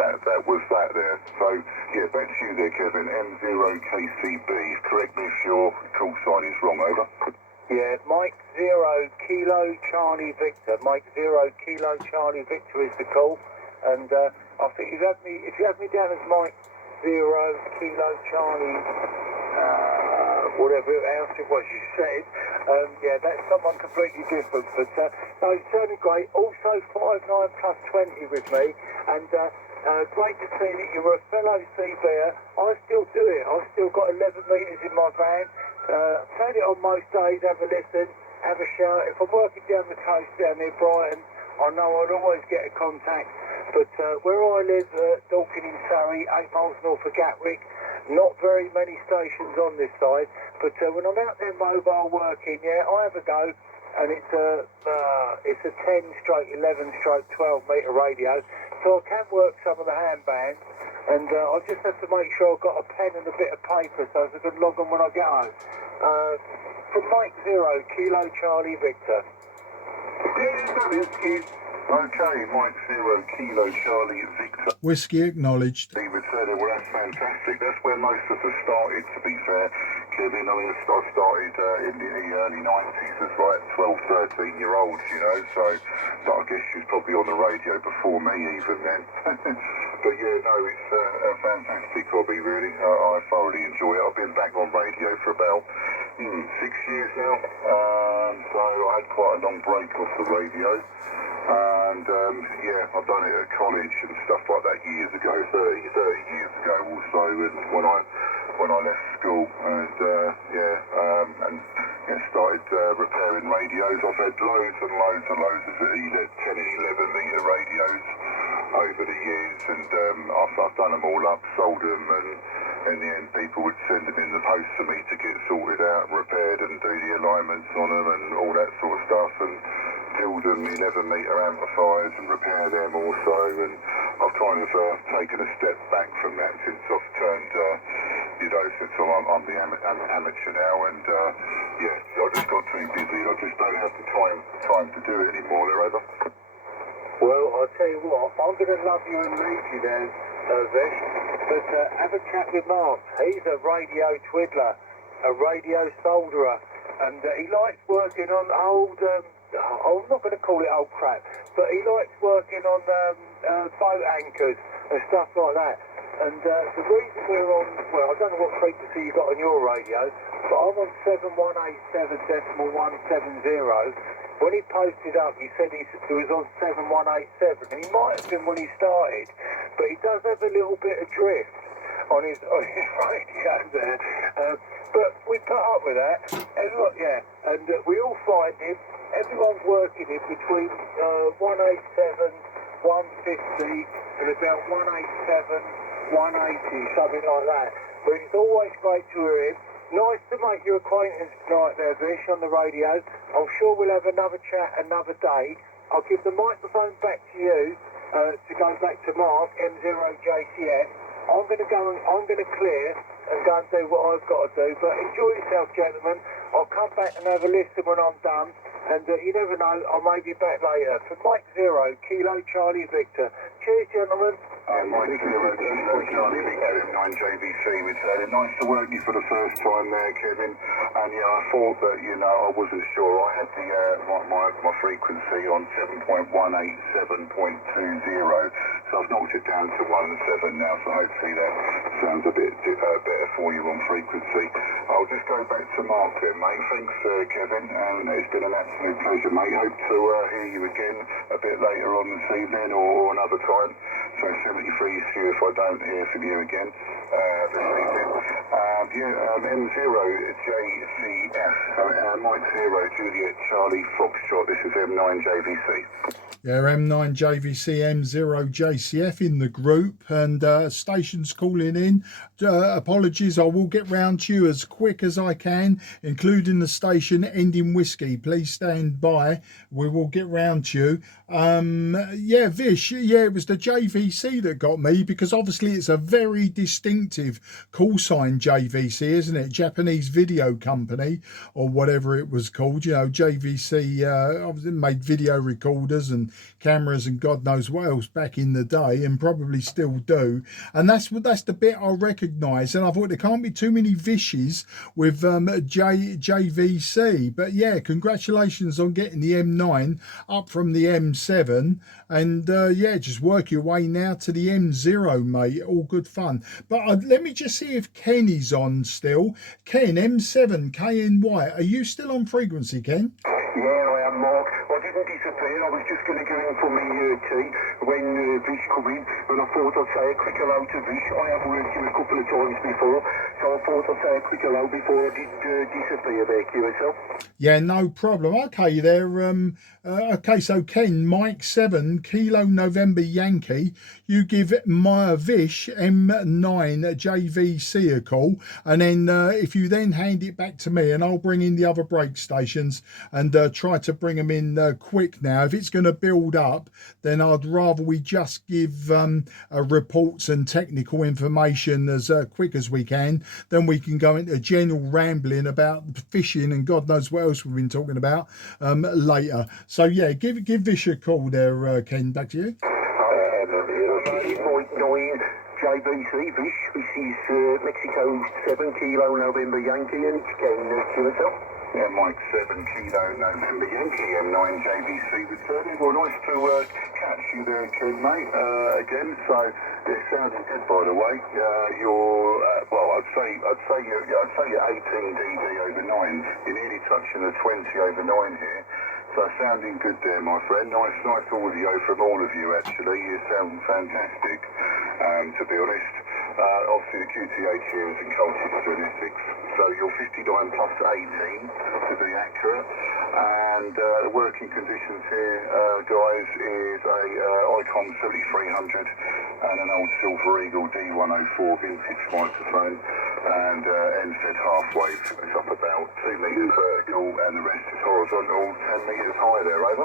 that was that there. So, yeah, back to you there, Kevin. M0KCB. Correct me if your call sign is wrong, over. Yeah, Mike 0 Kilo Charlie Victor. Mike 0 Kilo Charlie Victor is the call, and I think if you have me down as Mike 0 Kilo Charlie, whatever else it was you said, yeah, that's someone completely different. But no, it's certainly great. Also 59 plus 20 with me, and great to see that you're a fellow seafarer. I still do it. I've still got 11 metres in my van. Turn it on most days, have a listen, have a shout. If I'm working down the coast down near Brighton, I know I'd always get a contact. But where I live, Dorking in Surrey, 8 miles north of Gatwick, not very many stations on this side. But when I'm out there mobile working, yeah, I have a go. And it's a 10/11/12 metre radio, so I can work some of the hand bands. And I just have to make sure I've got a pen and a bit of paper so I can log on when I get home. From Mike 0 Kilo Charlie Victor. Okay, Mike 0 Kilo Charlie Victor. Whiskey acknowledged. He returned. Well, that's fantastic. That's where most of us started, to be fair, Kevin. I mean, I started in the early 90s as like 12, 13-year-olds, you know, so I guess she was probably on the radio before me even then. But yeah, no, it's a fantastic hobby, really. I thoroughly enjoy it. I've been back on radio for about 6 years now, so I had quite a long break off the radio. And yeah, I've done it at college and stuff like that years ago, 30 years ago or so, and when I left school, and started repairing radios. I've had loads and loads and loads of 10 and 11 metre radios over the years, and I've done them all up, sold them, and in the end people would send them in the post to me to get sorted out, repaired, and do the alignments on them and all that sort of stuff, and build them 11 metre amplifiers and repair them also. And I've kind of taken a step back from that since I've turned, since I'm the amateur now, and yeah, I just got too busy. I just don't have the time to do it anymore, Loretta. Well, I'll tell you what, I'm going to love you and leave you then, Vish, but have a chat with Mark. He's a radio twiddler, a radio solderer, and he likes working on old, I'm not going to call it old crap, but he likes working on boat anchors and stuff like that. And the reason we're on, well, I don't know what frequency you got on your radio, but I'm on 7187.170. When he posted up, he said he was on 7187, and he might have been when he started, but he does have a little bit of drift on his radio there. But we put up with that. Everyone, yeah, and we all find him. Everyone's working him between 187, 150, and about 187, 180, something like that. But it's always great to hear him. Nice to make your acquaintance tonight there, Vish, on the radio. I'm sure we'll have another chat another day. I'll give the microphone back to you to go back to Mark, M0JCF. I'm going to go and I'm going to clear and go and do what I've got to do. But enjoy yourself, gentlemen. I'll come back and have a listen when I'm done. And you never know, I may be back later. For Mike 0 Kilo Charlie Victor. Cheers, gentlemen. Mike 0 Kilo Charlie Victor, 9JVC. It's nice to work you for the first time there, Kevin. And yeah, I thought that, I wasn't sure. I had the my frequency on 7.187.20. So I've knocked it down to 1.7 now, so hopefully that sounds a bit better for you on frequency. I'll just go back to Mark then, mate. Thanks, Kevin, and it's been an absolute pleasure, mate. Hope to hear you again a bit later on this evening or another time. So 73 is you if I don't hear from you again this evening. M0JCF, Mike 0 Juliet Charlie Foxtrot. This is M9JVC. Yeah, M9JVC, M0JCF in the group, and stations calling in. Apologies, I will get round to you as quick as I can, including the station ending whiskey. Please stand by. We will get round to you. Yeah, Vish, yeah, it was the JVC that got me, because obviously it's a very distinctive call sign, JVC, isn't it? Japanese Video Company, or whatever it was called. You know, JVC obviously made video recorders and cameras and God knows what else back in the day, and probably still do. And that's the bit I recognise. And I thought there can't be too many Vishes with JVC. But yeah, congratulations on getting the M9 up from the M7, and yeah, just work your way now to the M0, mate. All good fun. But let me just see if Ken is on still. Ken, M7 KNY, are you still on frequency, Ken? Yeah, I am, Mark. I didn't disappear. I was just going to go in for my tea when Vish come in, and I thought I'd say a quick hello to Vish. I have worked you a couple of times before, so I thought I'd say a quick hello before I did disappear there, QSL. Yeah, no problem. Okay, there. Okay, so Ken, Mike 7 Kilo November Yankee, you give my Vish M9 JVC a call, and then if you then hand it back to me, and I'll bring in the other brake stations and try to bring them in quick. Now, if it's going to build up, then I'd rather we just give reports and technical information as quick as we can. Then we can go into general rambling about fishing and God knows what else we've been talking about later. So yeah, give Vish a call there, Ken. Back to you. 30.9 JVC Vish. This is Mexico 7 Kilo November Yankee, and it's Ken QSL. Yeah, Mike 7 Kilo November Yankee M9 JVC returning. Well, nice to catch you there, Ken, mate. Again, so it sounded good, by the way. You're well, I'd say you're 18 DD over 9. You're nearly touching the 20 over 9 here. So sounding good there, my friend. Nice audio from all of you, actually. You sound fantastic, to be honest. Obviously, the QTH here is encoded phonetics, so you're 59 plus 18 to be accurate. And the working conditions here, guys, is a Icon 7300 and an old Silver Eagle D104 vintage microphone, and NZ half wave. It's up about 2 metres vertical, and the rest is horizontal, 10 metres high there, over.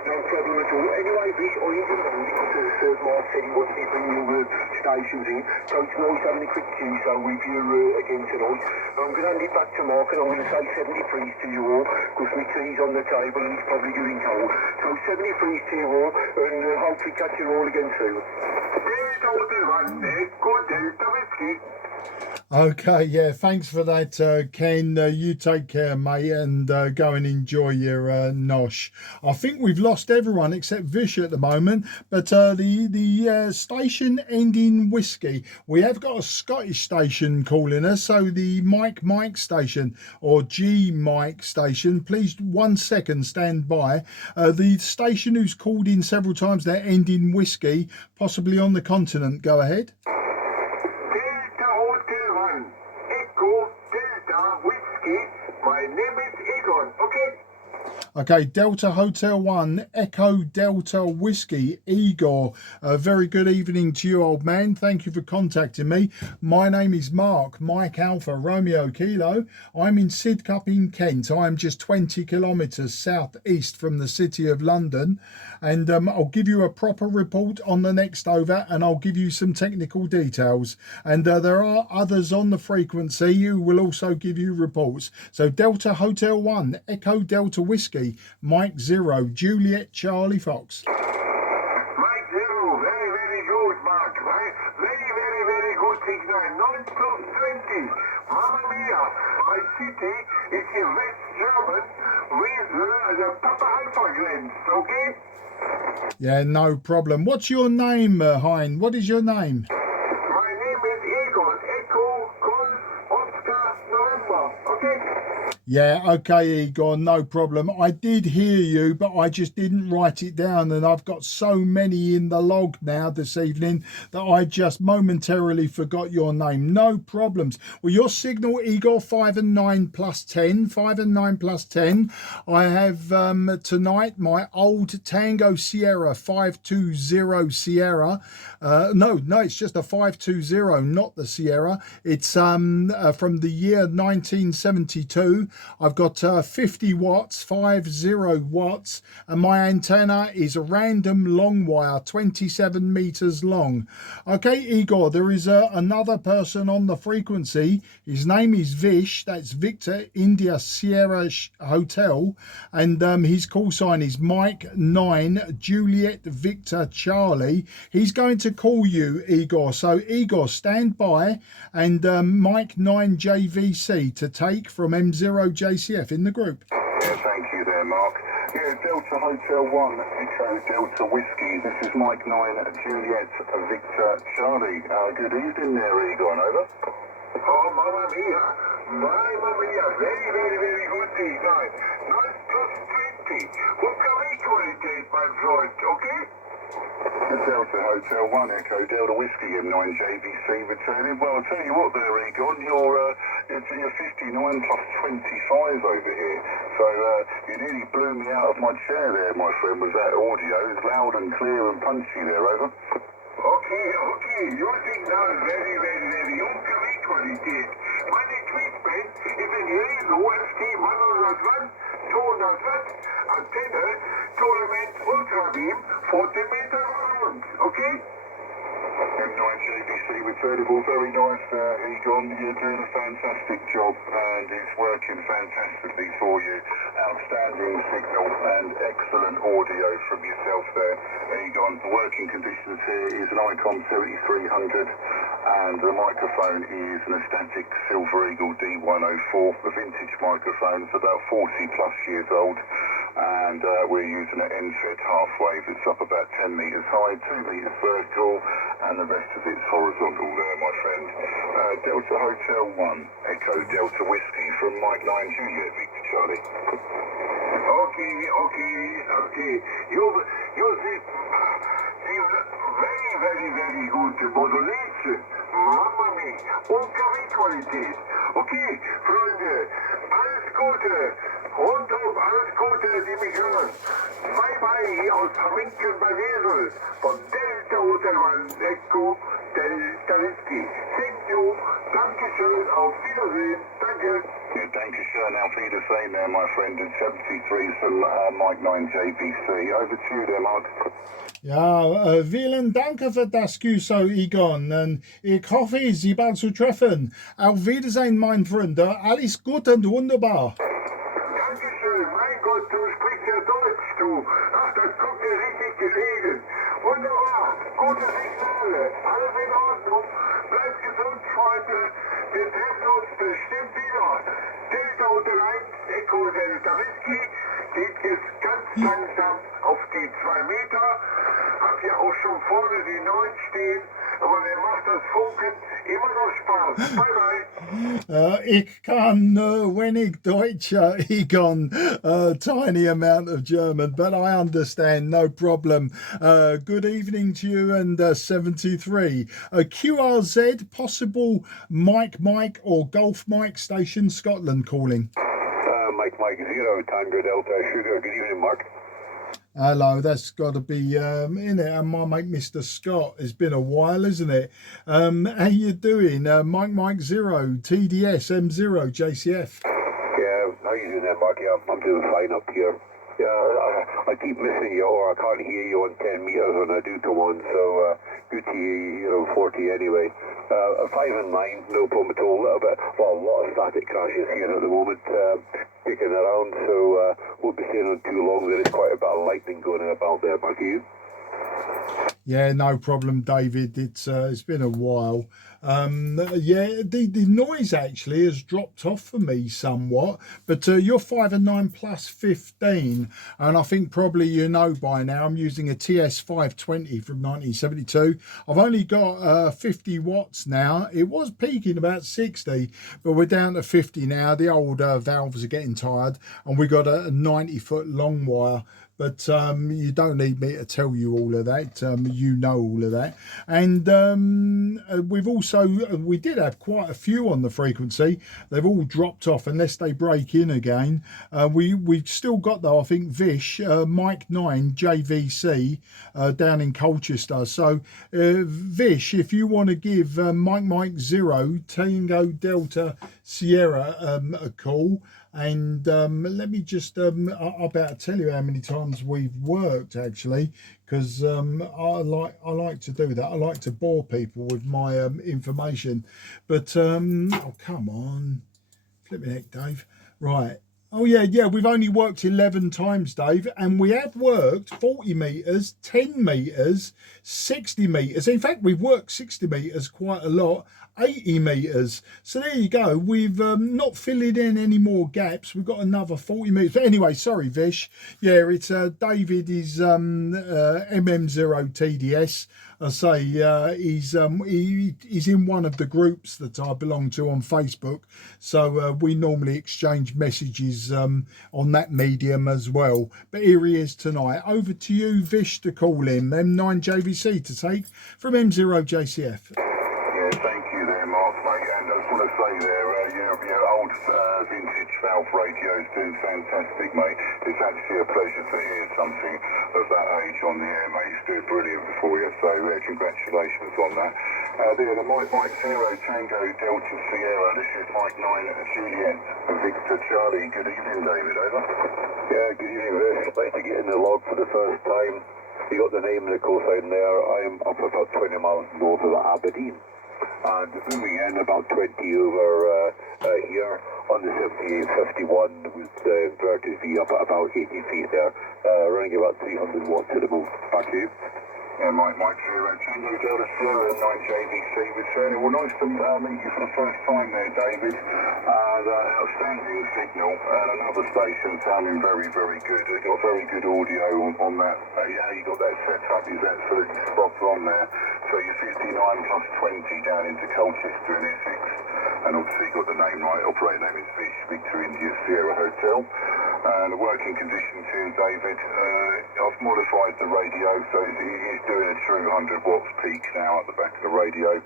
No problem at all. Anyway, Vish, I interviewed because Mark said he wanted to bring your stations in, so it's nice having a quick QSO with you again tonight. I'm going to hand it back to Mark, and I'm going to say 73s to you all, because my tea's on the table and it's probably getting cold. So 73s to you all, and hopefully catch you all again soon. Okay, yeah, thanks for that, Ken. You take care, mate, and go and enjoy your nosh. I think we've lost everyone except Vish at the moment, but the station ending whiskey, we have got a Scottish station calling us, so the Mike station, or G Mike station, please 1 second, stand by. The station who's called in several times, they're ending whiskey, possibly on the continent. Go ahead. My name is Egon, okay? Okay, Delta Hotel 1, Echo Delta Whiskey, Igor. Very good evening to you, old man. Thank you for contacting me. My name is Mark, Mike Alpha, Romeo Kilo. I'm in Sidcup in Kent. I'm just 20 kilometres southeast from the city of London. And I'll give you a proper report on the next over, and I'll give you some technical details. And there are others on the frequency who will also give you reports. So Delta Hotel 1, Echo Delta Whiskey, Mike 0, Juliet Charlie Fox. Mike 0, very, very good, Mark, right? Very, very good signal. 9 plus 20. Mamma mia, my city is in West German with the Papa Alpha Glen, okay? Yeah, no problem. What's your name, Hein? What is your name? My name is Egon, Echo, Col, Oscar, November, okay? Yeah, okay, Igor, no problem. I did hear you, but I just didn't write it down, and I've got so many in the log now this evening that I just momentarily forgot your name. No problems. Well, your signal, Igor, 5 and 9 plus 10. 5 and 9 plus 10. I have tonight my old Tango Sierra 520 Sierra. No, it's just a 520, not the Sierra. It's from the year 1972. I've got 50 watts, 50 watts, and my antenna is a random long wire, 27 meters long. Okay, Igor, there is another person on the frequency. His name is Vish, that's Victor India Sierra Hotel, and his call sign is Mike 9 Juliet Victor Charlie. He's going to call you, Igor. So Igor, stand by, and Mike 9 JVC to take from M0 JCF in the group. Yeah, thank you there, Mark. Yeah, Delta Hotel 1, Echo Delta Whiskey. This is Mike 9 Juliet Victor Charlie. Good evening there, Egon, over. Oh, Mamma Mia. Mamma Mia. Very, very, very good day, guys. Nice plus 20. What can we call it, my friend, okay? Delta Hotel 1, Echo Delta Whiskey, M9 JVC returning. Well, I'll tell you what there, Egon, you're 59 plus 25 over here. So you nearly blew me out of my chair there, my friend, with that audio. It's loud and clear and punchy there, over. Okay, your signal is very, very, very correct what it is. My equipment is an AST-101 200 antenna tournament ultra beam 40 meter round, okay? M9 JVC returning. Well, very nice, Egon. You're doing a fantastic job and it's working fantastically for you. Outstanding signal and excellent audio from yourself there, Egon. The working conditions here is an Icom 7300 and the microphone is an Static Silver Eagle D104. The vintage microphone is about 40 plus years old, and we're using an NFED half wave. It's up about 10 meters high, 2 meters vertical, and the rest of it's horizontal there, my friend. Delta Hotel 1, Echo Delta Whiskey from Mike 9 Juliet Victor Charlie. Okay. You're very, very, very good modulation. Mamma mia. Correct what it is. Okay, Freunde. Alles Gute. Rundum alles Gute, liebe Hörer. Bye aus Hamilton bei Wesel von Delta Hotel 1 Echo Delta Whiskey. Thank you. Dankeschön. Auf Wiedersehen. Danke. Yeah, Dankeschön, auf Wiedersehen there, my friend. It's 73 from Mike 9 JVC. Over to you there, Mark. Ja, vielen Dank für das Küso, Egon. Und ich hoffe, Sie bald zu treffen. Auf Wiedersehen, mein Freund. Alles gut und wunderbar. Dankeschön. Mein Gott, du sprichst ja Deutsch, du. Ach, das kommt mir richtig gelegen. Wunderbar. Gute Signale. Alles in Ordnung. Bleibt gesund, Freunde. Wir treffen uns bestimmt wieder. Delta Hotel 1, Echo Delta Whiskey. Geht jetzt ganz langsam auf die 2 Meter. Hab ja auch schon vorne die 9 stehen. Aber mir macht das Funken immer noch Spaß. Bye bye. Ich kann wenig Deutsch, Egon, tiny amount of German, but I understand, no problem. Good evening to you and 73. QRZ, possible Mike or Golf Mike Station Scotland calling. Mike 0, Tango Delta Sugar. Good evening, Mark. Hello, that's got to be in it. And my mate, Mr. Scott, it's been a while, isn't it? How you doing? Mike 0, TDS M0 JCF. Yeah, how you doing there, Mark? Yeah, I'm doing fine up here. Yeah, I keep missing you, or I can't hear you on 10 meters when I do come on, so good to hear you, 40 anyway. 5 and 9, no problem at all. A lot of static crashes here at the moment, kicking around, so won't be staying on too long. There is quite a bit of lightning going about there, Mark. You? Yeah, no problem, David. It's been a while. Yeah, the noise actually has dropped off for me somewhat, but you're 5 and 9 plus 15, and I think probably you know by now I'm using a TS-520 from 1972. I've only got 50 watts now. It was peaking about 60, but we're down to 50 now. The old valves are getting tired, and we got a 90-foot long wire. But you don't need me to tell you all of that. You know all of that. And we did have quite a few on the frequency. They've all dropped off unless they break in again. We've still got, though, I think, Vish, Mike 9 JVC down in Colchester. So Vish, if you want to give Mike 0 Tango Delta Sierra a call, And let me just I'll about to tell you how many times we've worked actually, because I like to do that. I like to bore people with my information. But oh, come on, flip me neck, Dave. Right. Oh yeah, we've only worked 11 times, Dave, and we have worked 40 meters, 10 meters, 60 meters. In fact, we've worked 60 meters quite a lot, 80 meters. So there you go. We've not filling in any more gaps. We've got another 40 meters. But anyway, sorry, Vish. Yeah, it's David is MM0 TDS. I say he's in one of the groups that I belong to on Facebook, so we normally exchange messages on that medium as well. But here he is tonight. Over to you, Vish, to call him. M9JVC to take from M0JCF. Yeah, thank you there, Mark, mate. And I just want to say there, your old vintage Valve radio is doing fantastic, mate. It's actually a pleasure to hear something of that age on the air, mate. It's doing brilliant for you, so congratulations on that. There, the Mike 0 Tango Delta Sierra, this is Mike 9 Juliet Victor Charlie. Good evening, David, over. Yeah, good evening, Vish. Nice to get in the log for the first time. You got the name and the call sign there. I am up about 20 miles north of Aberdeen. And moving in about 20 over here on the 7851 with inverted V up at about 80 feet there, running about 300 watts to the move. Back to you. Yeah, Mike 0 Tango Delta Sierra 9JVC returning. Well, nice to meet you for the first time there, David. Outstanding signal, and another station sounding very, very good. They've got very good audio on that. Yeah, you got that set up, is absolutely spot on there. So you're 59 plus 20 down into Colchester in Essex. And obviously you got the name right, operating name is Vish, Victor India Sierra Hotel. And the working conditions here, David, I've modified the radio, so it is doing a true 100 watts peak now at the back of the radio.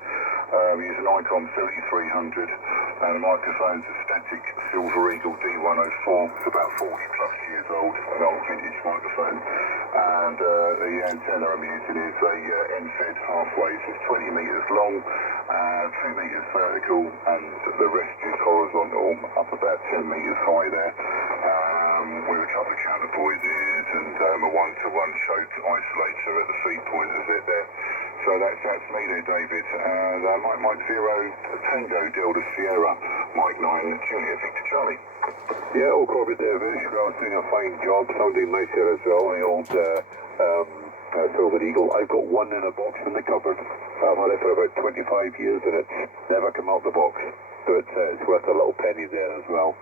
We use an Icon 7300, and the microphone's a static Silver Eagle D104. It's about 40 plus years old, an old vintage microphone. And the antenna I'm using is a NFED half-wave. It's 20 meters long, 2 meters vertical, and the rest is horizontal, up about 10 meters high there. With a couple of counterpoises and a one-to-one choked isolator at the feed point of it there. So that's me there, David. Mike 0 Tango Delta Sierra, Mike 9 Juliet Victor Charlie. Yeah, all covered there, Vish. Well, doing a fine job, sounding nice here as well. The old Silver Eagle. I've got one in a box in the cupboard. I've had it for about 25 years and it's never come out the box. But it's worth a little penny there as well.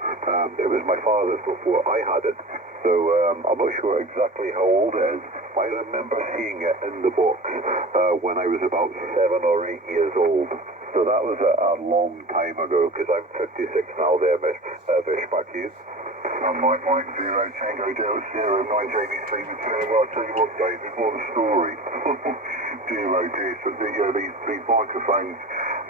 It was my father's before I had it, so I'm not sure exactly how old it is. I remember seeing it in the box when I was about 7 or 8 years old. So that was a long time ago, because I'm 56 now there, Vish, back to you. I'm Mike 0 Tango Delta Sierra 9JVC returning. Well, I'll tell you what, David, what a story. Dear oh dear, so these microphones,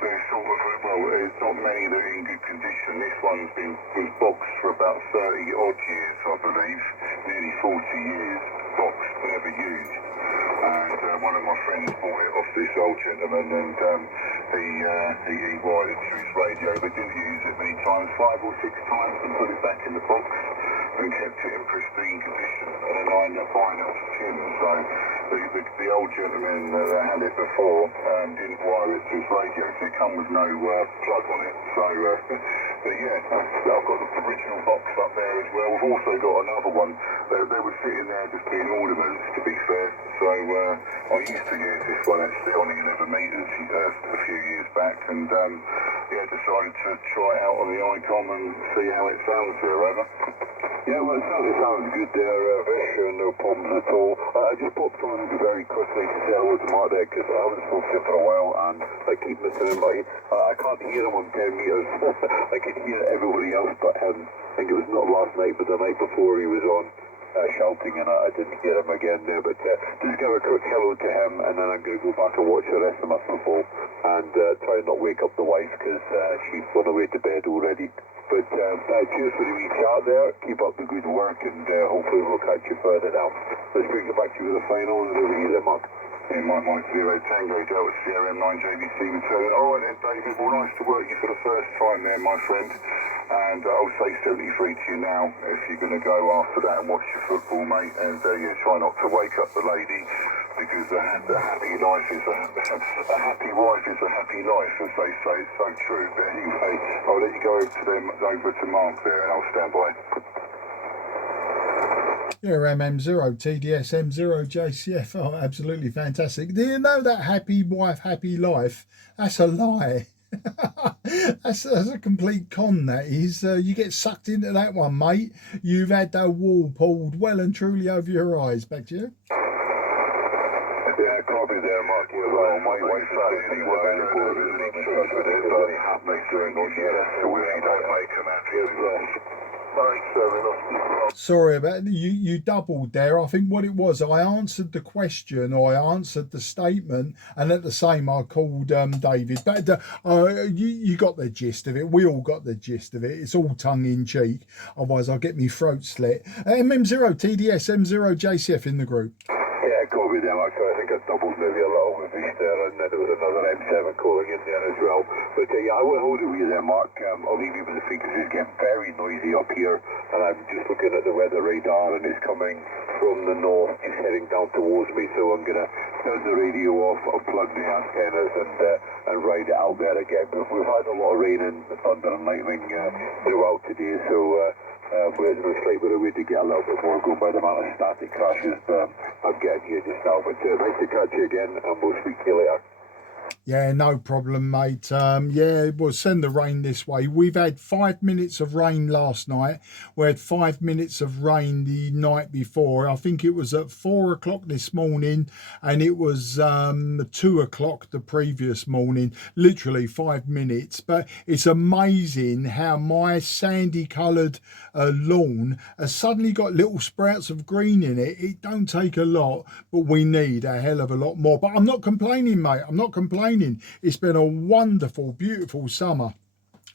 they're sort of, well, there's not many that are in good condition. This one's was boxed for about 30 odd years, I believe, nearly 40 years, boxed, never used. And one of my friends bought it off this old gentleman, and he wired it to his radio, but didn't use it many times, 5 or 6 times, and put it back in the box and kept it in pristine condition. And then I ended up buying it off Tim. So the old gentleman that had it before didn't wire it to his radio, so it come with no plug on it. So, but yeah, I've got the original box up there as well. We've also got another one. They were sitting there just being ornaments, to be fair. So I used to use this one actually on the 11 meters a few years back, and yeah, decided to try it out on the Icon and see how it sounds there, over. Yeah, well, it certainly sounds good there, Vish, no problems at all. I just popped on very quickly to say hello to Mark there, because I haven't spoken to him for a while, and I keep missing him. I can't hear him on 10 meters. I can hear everybody else but him. I think it was not last night, but the night before he was on. Shouting, and I didn't hear him again there, but just give a quick hello to him, and then I'm going to go back and watch the rest of my football and try and not wake up the wife, because she's on her way to bed already. But cheers for the wee chat there, keep up the good work, and hopefully we'll catch you further now. Let's bring it back to you with the final, and over to you then, Mark. Yeah, Mike 0 Tango Delta Sierra M9 JVC return. All right then, David. Well, nice to work you for the first time there, my friend. And I'll say 73 to you now if you're going to go after that and watch your football, mate. And yeah, try not to wake up the lady, because the happy life is a happy wife is a happy life, as they say. It's so true. But anyway, I'll let you go over to Mark there, and I'll stand by. Yeah, MM0, TDS M0 JCF. Oh, absolutely fantastic. Do you know that happy wife, happy life? That's a lie. that's a complete con, that is. You get sucked into that one, mate. You've had the wool pulled well and truly over your eyes. Back to you. Yeah, copy there, Mark. Well, my wife said he was very happy during those years, so we don't make him happy. Sorry about you doubled there. I think what it was, I answered the question, or I answered the statement, and at the same I called David. But you got the gist of it. We all got the gist of it. It's all tongue in cheek. Otherwise I'll get me throat slit. MM0 TDS M0 JCF in the group. Yeah, copy there, Mark. So I think I doubled maybe a little with each there, and there was another M7 calling in there as well. But yeah, I will hold it with you there, Mark. I'll leave you with the figures. It's getting very noisy up here, and I'm just looking at the weather radar, and it's coming from the north, just heading down towards me. So I'm gonna turn the radio off, unplug the antennas, and ride it out there again. But we've had a lot of rain and thunder and lightning throughout today, so. It looks like we're away to get a little bit more going by the amount of static crashes I'm getting here just now. But nice to catch you again, and we'll speak to you later. Yeah, no problem, mate. Yeah, we'll send the rain this way. We've had 5 minutes of rain last night. We had 5 minutes of rain the night before. I think it was at 4 o'clock this morning, and it was 2 o'clock the previous morning. Literally 5 minutes. But it's amazing how my sandy coloured lawn has suddenly got little sprouts of green in it. It don't take a lot, but we need a hell of a lot more. But I'm not complaining, mate. I'm not complaining. It's been a wonderful, beautiful summer.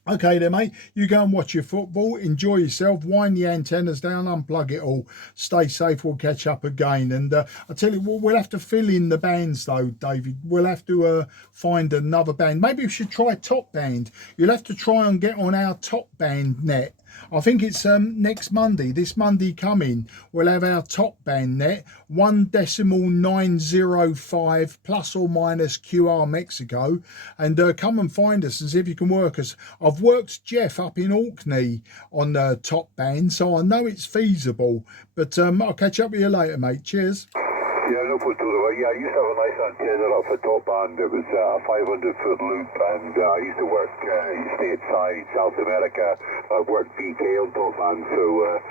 Okay then, mate, you go and watch your football, enjoy yourself, wind the antennas down, unplug it all, stay safe, we'll catch up again. And I tell you, we'll have to fill in the bands though, David. We'll have to find another band. Maybe we should try Top Band. You'll have to try and get on our Top Band net. I think it's next Monday, this Monday coming, we'll have our Top Band net, 1.905 plus or minus QR Mexico, and come and find us and see if you can work us. I've worked Jeff up in Orkney on the Top Band, so I know it's feasible, but I'll catch up with you later, mate. Cheers. Yeah, no problem. Yeah, I used to have a nice antenna up for Top Band. It was a 500-foot loop, and I used to work stateside, South America. I worked VK on Top Band, so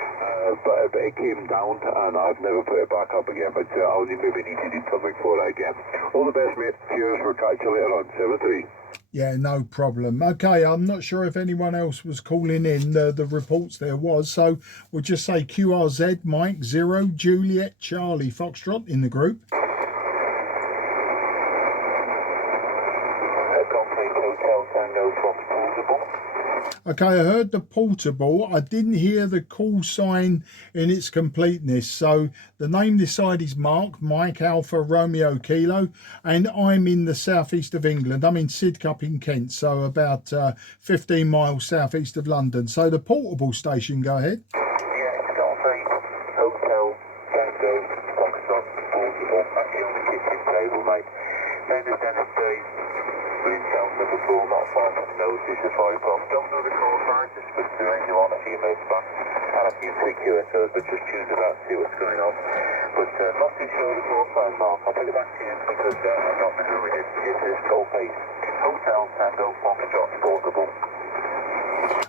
but it came down, and I've never put it back up again. But I'll maybe need to do something for it again. All the best, mate. Cheers. We'll catch you later on. 7-3. Yeah, no problem. Okay, I'm not sure if anyone else was calling in. The reports there was, so we'll just say QRZ, Mike 0, Juliet, Charlie, Foxtrot in the group. Okay, I heard the portable. I didn't hear the call sign in its completeness. So the name this side is Mark, Mike Alpha Romeo Kilo, and I'm in the southeast of England. I'm in Sidcup in Kent, so about 15 miles southeast of London. So the portable station, go ahead. Yeah, it's got a hotel, Tango, Foxtrot, portable, actually on the kitchen table, mate. Then there's Dennis Day, in South Liverpool, not far from Notice at 5 o'clock. Don't know the call sign, just put the radio on, a few minutes back, and a few quick QSOs, but just choose it out and see what's going on. But not too sure the call sign, Mark. I'll put it back to you because I'm not sure it is. It is Golf 8, Hotel, Tango, Foxtrot, portable.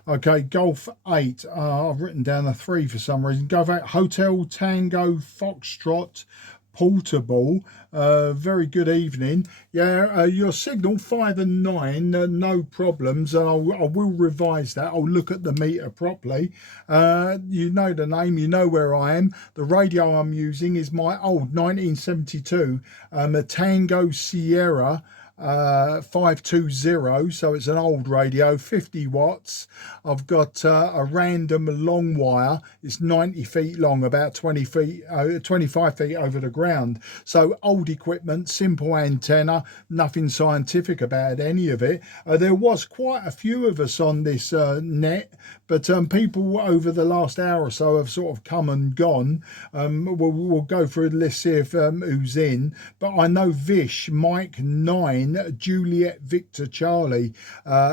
Okay, Golf 8. I've written down a 3 for some reason. Go back, Hotel, Tango, Foxtrot, portable. Very good evening. Yeah, your signal 5 and 9, no problems. I will revise that. I'll look at the meter properly. You know the name, you know where I am. The radio I'm using is my old 1972 a Tango Sierra TS-520, so it's an old radio, 50 watts. I've got a random long wire. It's 90 feet long, about 25 feet over the ground. So old equipment, simple antenna, nothing scientific about any of it. There was quite a few of us on this net, but people over the last hour or so have sort of come and gone. We'll go through the list, see if who's in. But I know Vish, Mike 9, Juliet Victor Charlie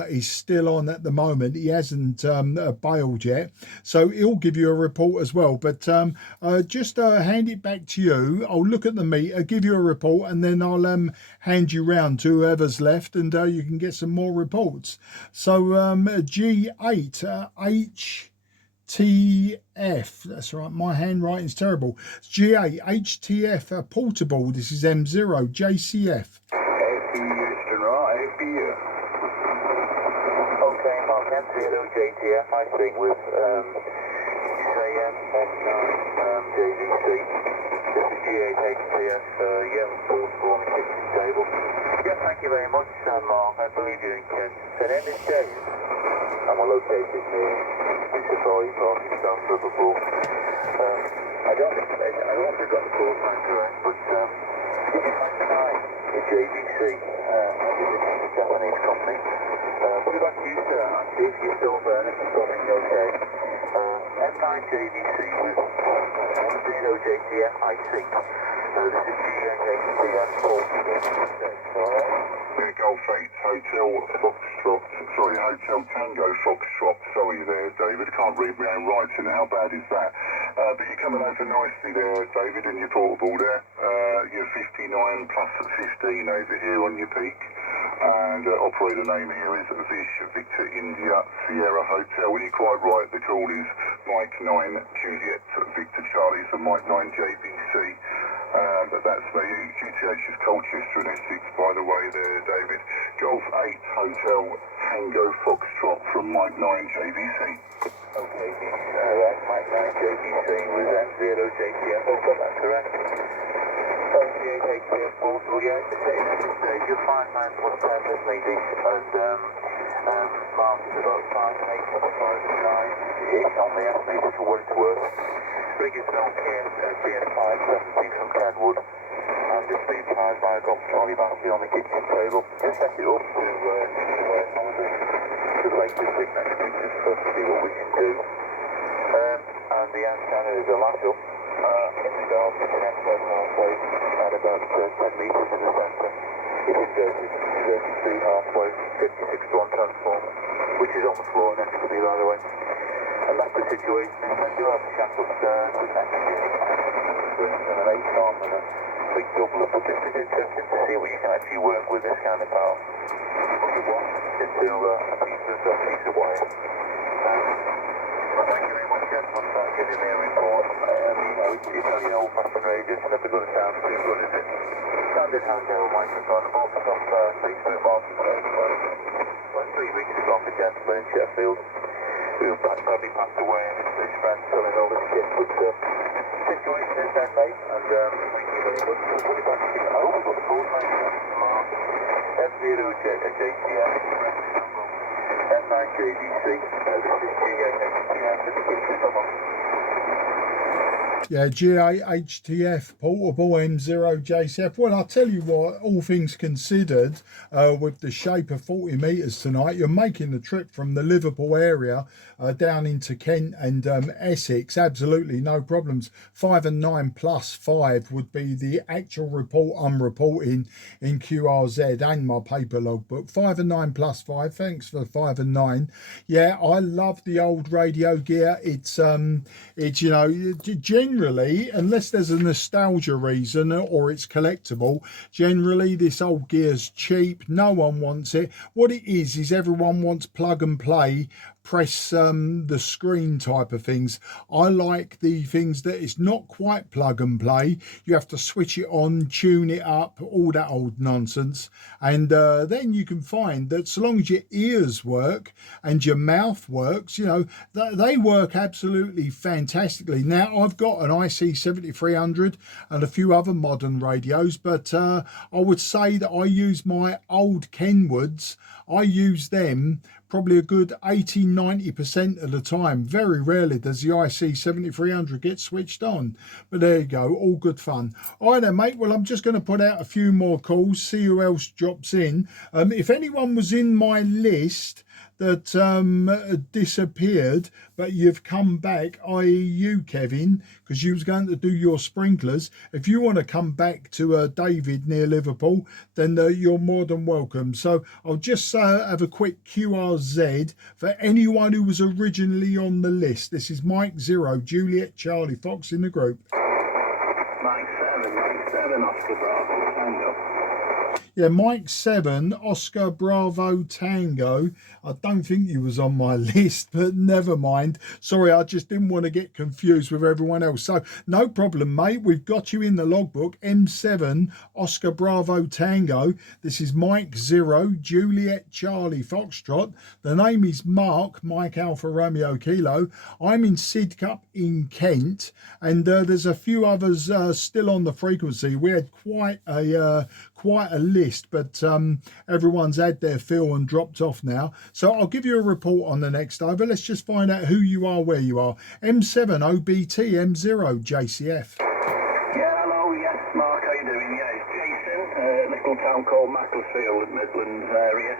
is still on at the moment. He hasn't bailed yet, so he'll give you a report as well. But just hand it back to you. I'll look at the meter, give you a report, and then I'll hand you round to whoever's left, and you can get some more reports. So G8 HTF, that's right, my handwriting's terrible. It's G8 HTF portable. This is M0 JCF. Houston, right, APU. Okay, Mark, M0 JTF, I think with JVC. This is G8 HTF, yeah, portable and kitchen table. Yeah, thank you very much, Mark. I believe you're in Kent. So then this day, and we're located near Safari Park in South Liverpool. I don't think I've got the call sign correct, but if you find tonight the JVC, the Japanese company, what about you, sir? And see if you're still there, if you're coming okay. M9 JVC with 10JTF, I think. This is G8HTF, alright? Yeah, Golf 8 Hotel Foxtrot, sorry, Hotel Tango Foxtrot, sorry there, David, can't read my own writing, how bad is that? But you're coming over nicely there, David, in your portable there. You're 59 plus 15 over here on your peak. And operator name here is Vish Victor India Sierra Hotel. And you're quite right, the call is Mike 9 Juliet Victor Charlie, so Mike 9 JVC. But that's me, GTH is Colchester and Essex, by the way there, David. Golf 8 Hotel Tango Foxtrot from Mike 9 JVC. Okay, that's Mike 9 JVC with M0 JTF, I've got that correct. G8HTF portable, yeah, it's this stage, you're 5 man plus 10 with me, and Mark is about 5 and 8.5 and 9, it's on the estimator for what it's worth. Biggest known case, BN517 from Kenwood, and just being tied by a golf trolley battery on the kitchen table. Just set it up to the latest signature just for to see what we can do. And the antenna is a latch up in the dark, connected halfway at about 10 metres in the centre. It's inverted, 33 halfway, 56 to 1 transformer, which is on the floor next to me, by the way. And that's the situation. I do have a shaft upstairs with an an 8 arm and a big doubler, but this is interesting to see what you can actually work with this kind of power. Put it once into a piece of wire. Well, thank you very much, gentlemen, for giving me a report. It's only an old-fashioned radio, it's never going to sound too good, is it? Standard handheld microphone, bought it off Facebook Marketplace. Well, 3 weeks ago, the gentleman in Sheffield, who probably passed away, and his friend selling all this kit, but situation is then, mate, and thank you very much. So put it back to you. Oh, we've got the call sign, Mark. M0 JTF, M9 JVC, this is G8HTF, this is someone. Yeah, G8 HTF portable M0 JCF. Well, I'll tell you what, all things considered, with the shape of 40 metres tonight, you're making the trip from the Liverpool area down into Kent and Essex. Absolutely no problems. 5 and 9 plus 5 would be the actual report I'm reporting in QRZ and my paper logbook. 5 and 9 plus 5. Thanks for 5 and 9. Yeah, I love the old radio gear. It's you know, generally, unless there's a nostalgia reason or it's collectible, generally this old gear's cheap. No one wants it. What it is everyone wants plug and play press the screen type of things. I like the things that it's not quite plug and play. You have to switch it on, tune it up, all that old nonsense. And then you can find that so long as your ears work and your mouth works, you know, they work absolutely fantastically. Now, I've got an IC7300 and a few other modern radios, but I would say that I use my old Kenwoods. I use them probably a good 80–90% of the time. Very rarely does the IC7300 get switched on, but there you go, all good fun. All right then, mate, well, I'm just going to put out a few more calls, see who else drops in. If anyone was in my list that disappeared, but you've come back, i.e. you, Kevin, because you was going to do your sprinklers. If you want to come back to David near Liverpool, then you're more than welcome. So I'll just have a quick QRZ for anyone who was originally on the list. This is Mike 0, Juliet Charlie Fox in the group. Mike 7, Oscar Bravo, Tango. Yeah, Mike 7, Oscar Bravo Tango. I don't think you was on my list, but never mind. Sorry, I just didn't want to get confused with everyone else. So no problem, mate. We've got you in the logbook. M7, Oscar Bravo Tango. This is Mike 0, Juliet Charlie Foxtrot. The name is Mark, Mike Alpha Romeo Kilo. I'm in Sidcup in Kent, and there's a few others still on the frequency. We had quite a list, but everyone's had their fill and dropped off now. So I'll give you a report on the next over. Let's just find out who you are, where you are. M7 OBT M0 JCF. Yeah, hello, yes, Mark, how you doing? Yeah, it's Jason, little town called Macclesfield, Midlands area,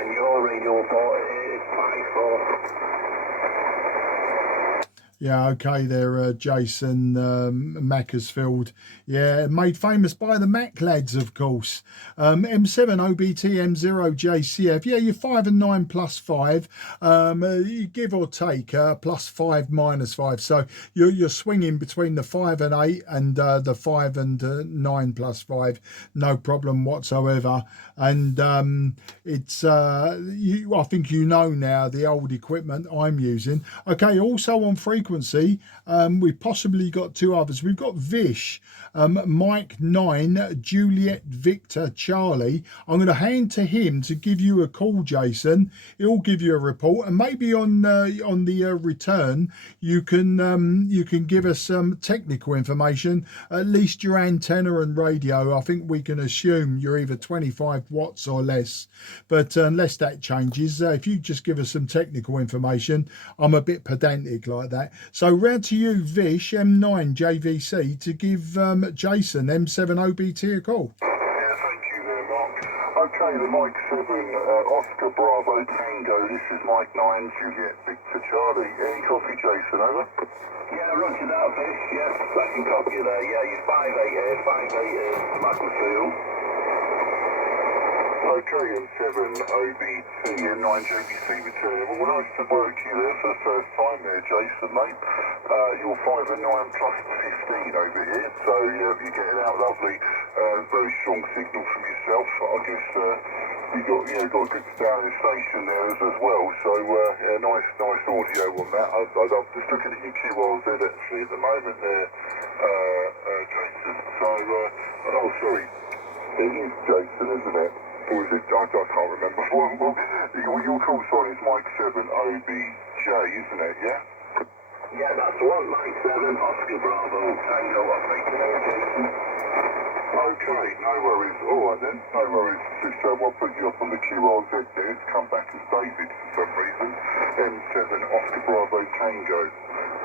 and your radio report is 54. Yeah, okay there, Jason, Macclesfield. Yeah, made famous by the Mac lads, of course. M7 OBT M0 JCF. Yeah, you're 5 and 9 plus 5. You give or take plus 5 minus 5. So you're swinging between the 5 and 8 and the 5 and 9 plus 5. No problem whatsoever. And it's I think you know now the old equipment I'm using. Okay, also on frequency. We've possibly got two others. We've got Vish, Mike 9, Juliet Victor Charlie. I'm going to hand to him to give you a call, Jason. He'll give you a report, and maybe on the return you can give us some technical information, at least your antenna and radio. I think we can assume you're either 25 watts or less, but unless that changes, if you just give us some technical information, I'm a bit pedantic like that. So round to you, Vish, M9 JVC, to give Jason, M7 OBT, a call. Yeah, thank you there, Mark. Okay, the Mike 7, Oscar Bravo Tango. This is Mike 9, Juliet Victor Charlie. Any copy, Jason, over? Yeah, roger that, Fish, yes, I can copy you there. Yeah, you're 588, Macclesfield. Okay, M7 OBT and 9 JVC return. Well, nice to work you there for the first time there, Jason, mate. You're 5 and 9 plus 15 over here, so you're getting out lovely, very strong signal from yourself. I guess you got a good sounding station there as well, so yeah, nice audio on that. I'm just looking at your QRZ actually at the moment there, Jason. So, oh sorry, it is Jason, isn't it? Or is it, I can't remember. Well, your call sign is Mike 7 OBJ, isn't it, yeah? Yeah, that's the one, Mike 7, Oscar Bravo, Tango, operator, Jason. Okay, no worries. All right then, no worries. Just I'll put you up on the QRZ there. It's come back as David for some reason. M7 Oscar Bravo Tango.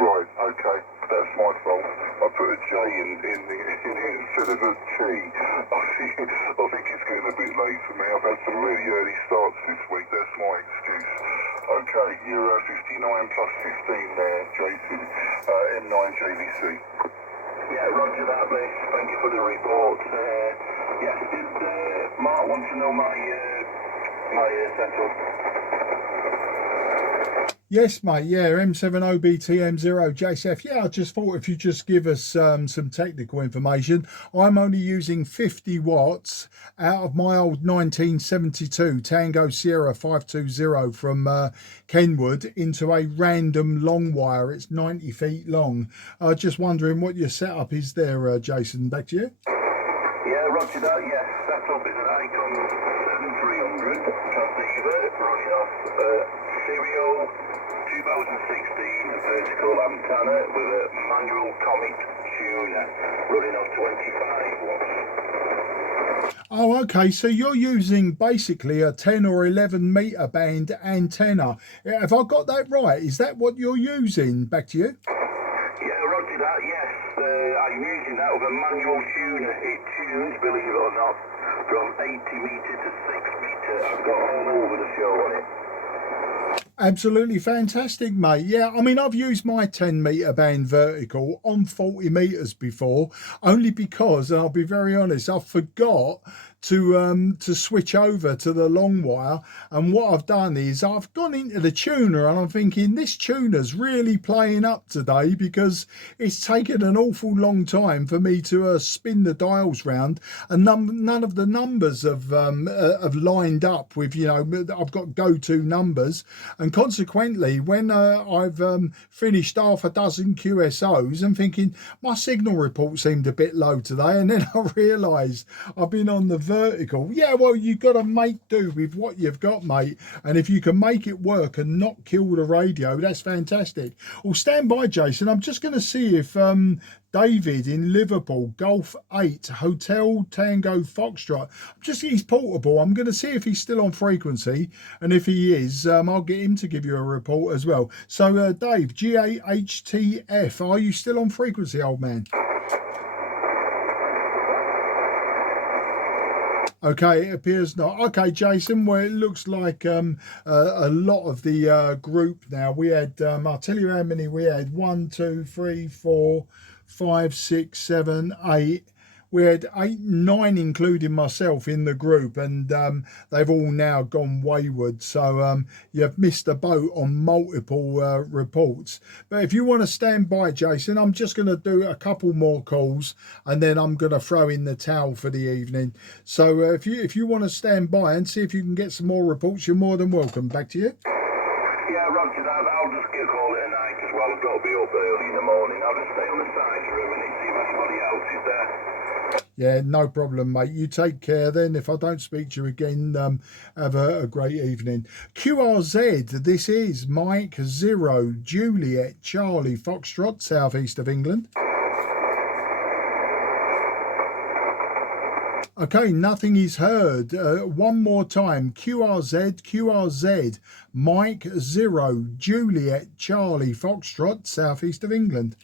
Right, okay, that's my fault. I put a J in instead of a T. I think it's getting a bit late for me. I've had some really early starts this week. That's my excuse. Okay, you're 59 plus 15 there, Jason. M9 JVC. Yeah, roger that, mate. Thank you for the report. Yes, did Mark want to know my setup? Yes, mate. Yeah, M70BTM0JCF. Yeah, I just thought if you just give us some technical information. I'm only using 50 watts out of my old 1972 Tango Sierra 520 from Kenwood into a random long wire. It's 90 feet long. Just wondering what your setup is there, Jason. Back to you. Yeah, roger that, yes. Setup is an Icon 7300 transceiver running off serial 2016 vertical antenna with a manual Comet tuner running off 25 watts. Oh, okay. So you're using basically a 10 or 11 meter band antenna. Have I got that right? Is that what you're using? Back to you. Yeah, roger that, yes. I'm using that with a manual tuner. It tunes, believe it or not, from 80 metre to 6 metre. I've got all over the show on it. Absolutely fantastic, mate. Yeah, I mean, I've used my 10 meter band vertical on 40 meters before, only because, and I'll be very honest, I forgot to switch over to the long wire. And what I've done is I've gone into the tuner and I'm thinking this tuner's really playing up today, because it's taken an awful long time for me to spin the dials round, and none of the numbers have lined up with, you know, I've got go-to numbers. And consequently, when I've finished half a dozen QSOs, I'm thinking my signal report seemed a bit low today, and then I realised I've been on the vertical. Yeah, well, you've got to make do with what you've got, mate, and if you can make it work and not kill the radio, that's fantastic. Well, stand by, Jason. I'm just going to see if David in Liverpool, Golf 8, Hotel Tango Foxtrot. He's portable. I'm going to see if he's still on frequency, and if he is, I'll get him to give you a report as well. So, Dave, GAHTF, are you still on frequency, old man? Okay, it appears not. Okay, Jason, well, it looks like a lot of the group now. We had, I'll tell you how many we had. 1, 2, 3, 4, 5, 6, 7, 8. We had 8, 9, including myself, in the group, and they've all now gone wayward. So you've missed the boat on multiple reports. But if you want to stand by, Jason, I'm just going to do a couple more calls, and then I'm going to throw in the towel for the evening. So if you want to stand by and see if you can get some more reports, you're more than welcome. Back to you. Yeah, roger that. I'll just get a call at night as well. I've got to be up early in the morning. I'll just stay on the side for a minute, see if anybody else is there. Yeah, no problem, mate. You take care then. If I don't speak to you again, have a great evening. QRZ, this is Mike 0 Juliet Charlie Foxtrot, southeast of England. Okay, nothing is heard. One more time. QRZ, Mike 0 Juliet Charlie Foxtrot, southeast of England.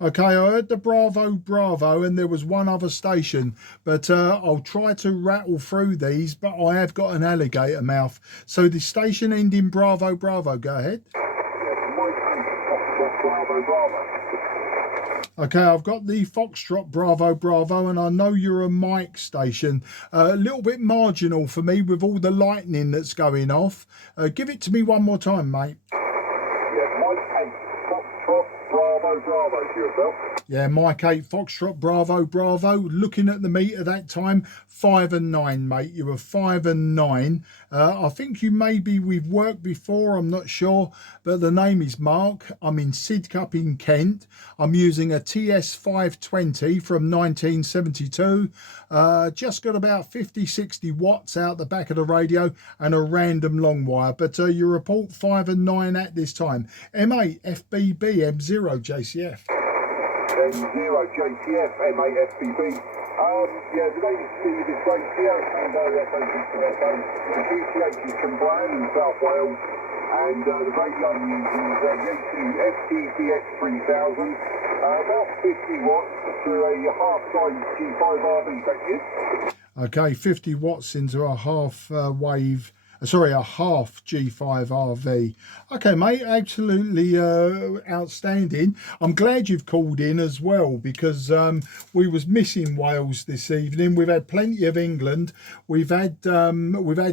Okay, I heard the Bravo, and there was one other station, but I'll try to rattle through these, but I have got an alligator mouth. So the station ending Bravo, go ahead. Okay, I've got the Foxtrot Bravo, and I know you're a Mike station. A little bit marginal for me with all the lightning that's going off. Give it to me one more time, mate. Bravo to yourself. Yeah, Mike 8, Foxtrot, Bravo. Looking at the meter that time, 5 and 9, mate. You were 5 and 9. I think you maybe we've worked before, I'm not sure, but the name is Mark. I'm in Sidcup in Kent. I'm using a TS-520 from 1972. Just got about 50-60 watts out the back of the radio and a random long wire. But you report 5 and 9 at this time. M8 FBB M0 JCF. M0 JCF M8 FBB. Yeah, the latest to this race here is the QTH is Cumbrae in South Wales, and the radio I'm using is Yaesu FTTX 3000, about 50 watts to a half-size G5RB, thank you. Okay, 50 watts into a half wave sorry, a half G5 RV. Okay, mate, absolutely outstanding. I'm glad you've called in as well, because we was missing Wales this evening. We've had plenty of England, we've had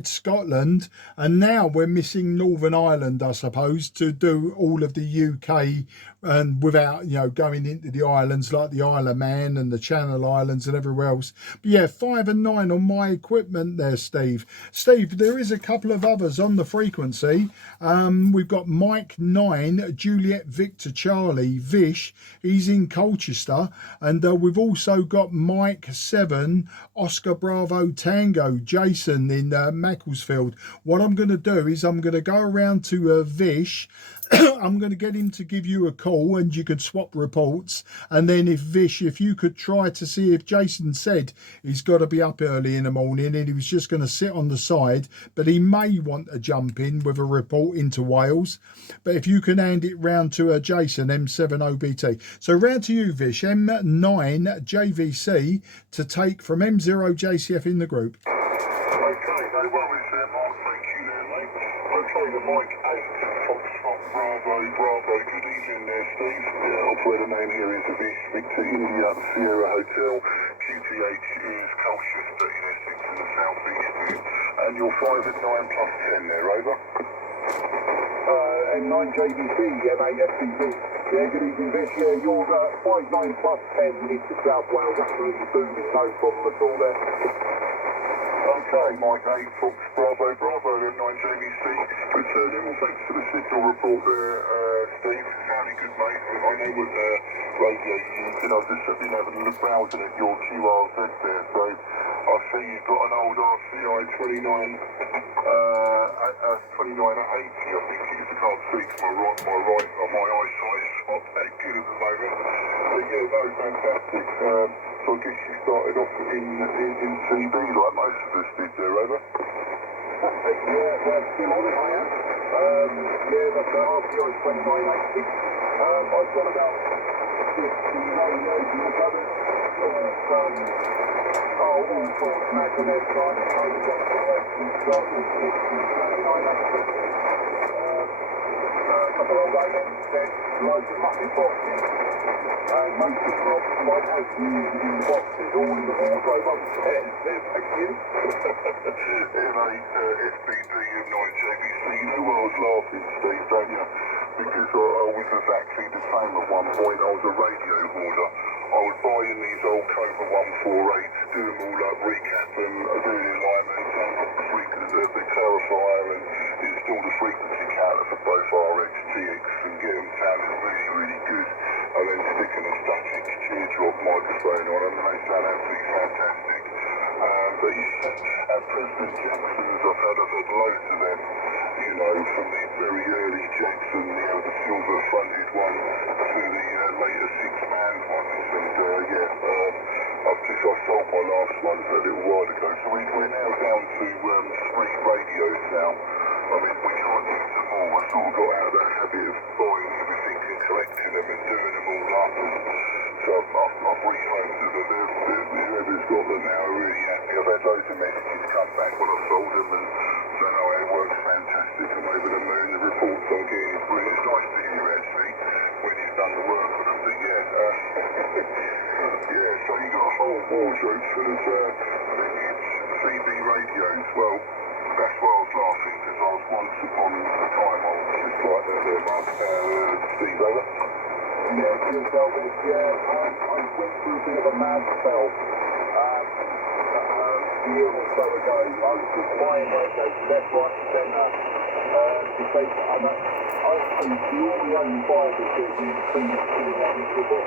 Scotland, and now we're missing Northern Ireland, I suppose, to do all of the UK, and without, you know, going into the islands like the Isle of Man and the Channel Islands and everywhere else. But yeah, 5 and 9 on my equipment there, Steve. Steve, there is a couple of others on the frequency. We've got Mike 9, Juliet Victor Charlie, Vish, he's in Colchester, and we've also got Mike 7, Oscar Bravo Tango, Jason in Macclesfield. What I'm going to do is I'm going to go around to Vish. I'm going to get him to give you a call and you can swap reports. And then if Vish, if you could try to see if Jason said he's got to be up early in the morning and he was just going to sit on the side, but he may want to jump in with a report into Wales. But if you can hand it round to Jason, M7OBT. So round to you, Vish, M9JVC to take from M0JCF in the group. Okay, no worries there, Mark. Thank you there, mate. Okay, the Mike 8, Foxtrot Bravo, good evening there, Steve. Operator name here is Vish Victor India Sierra Hotel. QTH is Colchester in Essex in the southeast. And you're 5 at 9 plus 10 there, over. M9JVC, M8FCB. Yeah, good evening, Vish. Yeah, you're 59 plus 10 into South Wales, absolutely booming, no problem at all there. Okay, Mike 8, Fox Bravo, M9JVC. Returning. Well, thanks for the signal report there, Steve. Sounding good, mate. I know what radio you're using. I've just been having a look browsing at your QRZ there. So I see you've got an old RCI 29 at 80, I think it is. I can't see to my eyesight is not that good at the moment. But yeah, no, fantastic. So I guess you started off in CB like most of us did there, over. Yeah, well, still on it, I am. Yeah, that's RCI 2980. I've got about 50 radios in the cupboard. All sorts of magnet trying to hold it up to start with 2980. A couple of radios, then loads of muppet boxes. Most of them are quite as new in boxes, all in the wardrobe upstairs. Thank you. M8 FBD M9JVC. You know why I was laughing, Steve, don't you? Because I was exactly the same at one point. I was a radio hoarder. I would buy in these old Cobra 148s, do them all up, recap them, do the alignment, the clarifier, and install the frequency counter for both RX, TX, and get them sounding really, really good. And then sticking a static teardrop microphone on them, and they sound absolutely fantastic. But yeah, at President Jackson's, I've had loads of them, you know, from the very early Jackson, you know, the silver fronted one to the later 6-man ones. And I sold my last ones a little while ago. So we're now down to 3 radios now. I mean, we can't use them all. I sort of got out of the habit of buying everything and collecting them and doing them all up. And so I've rehomed them, and whoever's got them now are really happy. I've had loads of messages come back when I sold them and saying, oh, it works fantastic, I'm over the moon, the reports I'm getting is brilliant. It's nice to hear, actually, when you've done the work on them. But yeah, yeah, so you've got a whole wardrobe full of vintage CB radios. Well, that's why I was laughing, because I was once upon a time I was just like that there, Mark. Steve, over. Yeah, good, Elvis. Yeah, I went through a bit of a mad spell. A year or so ago, I was just buying radios left, right, and centre. Because I used to all the only buyers that you see sitting on the box.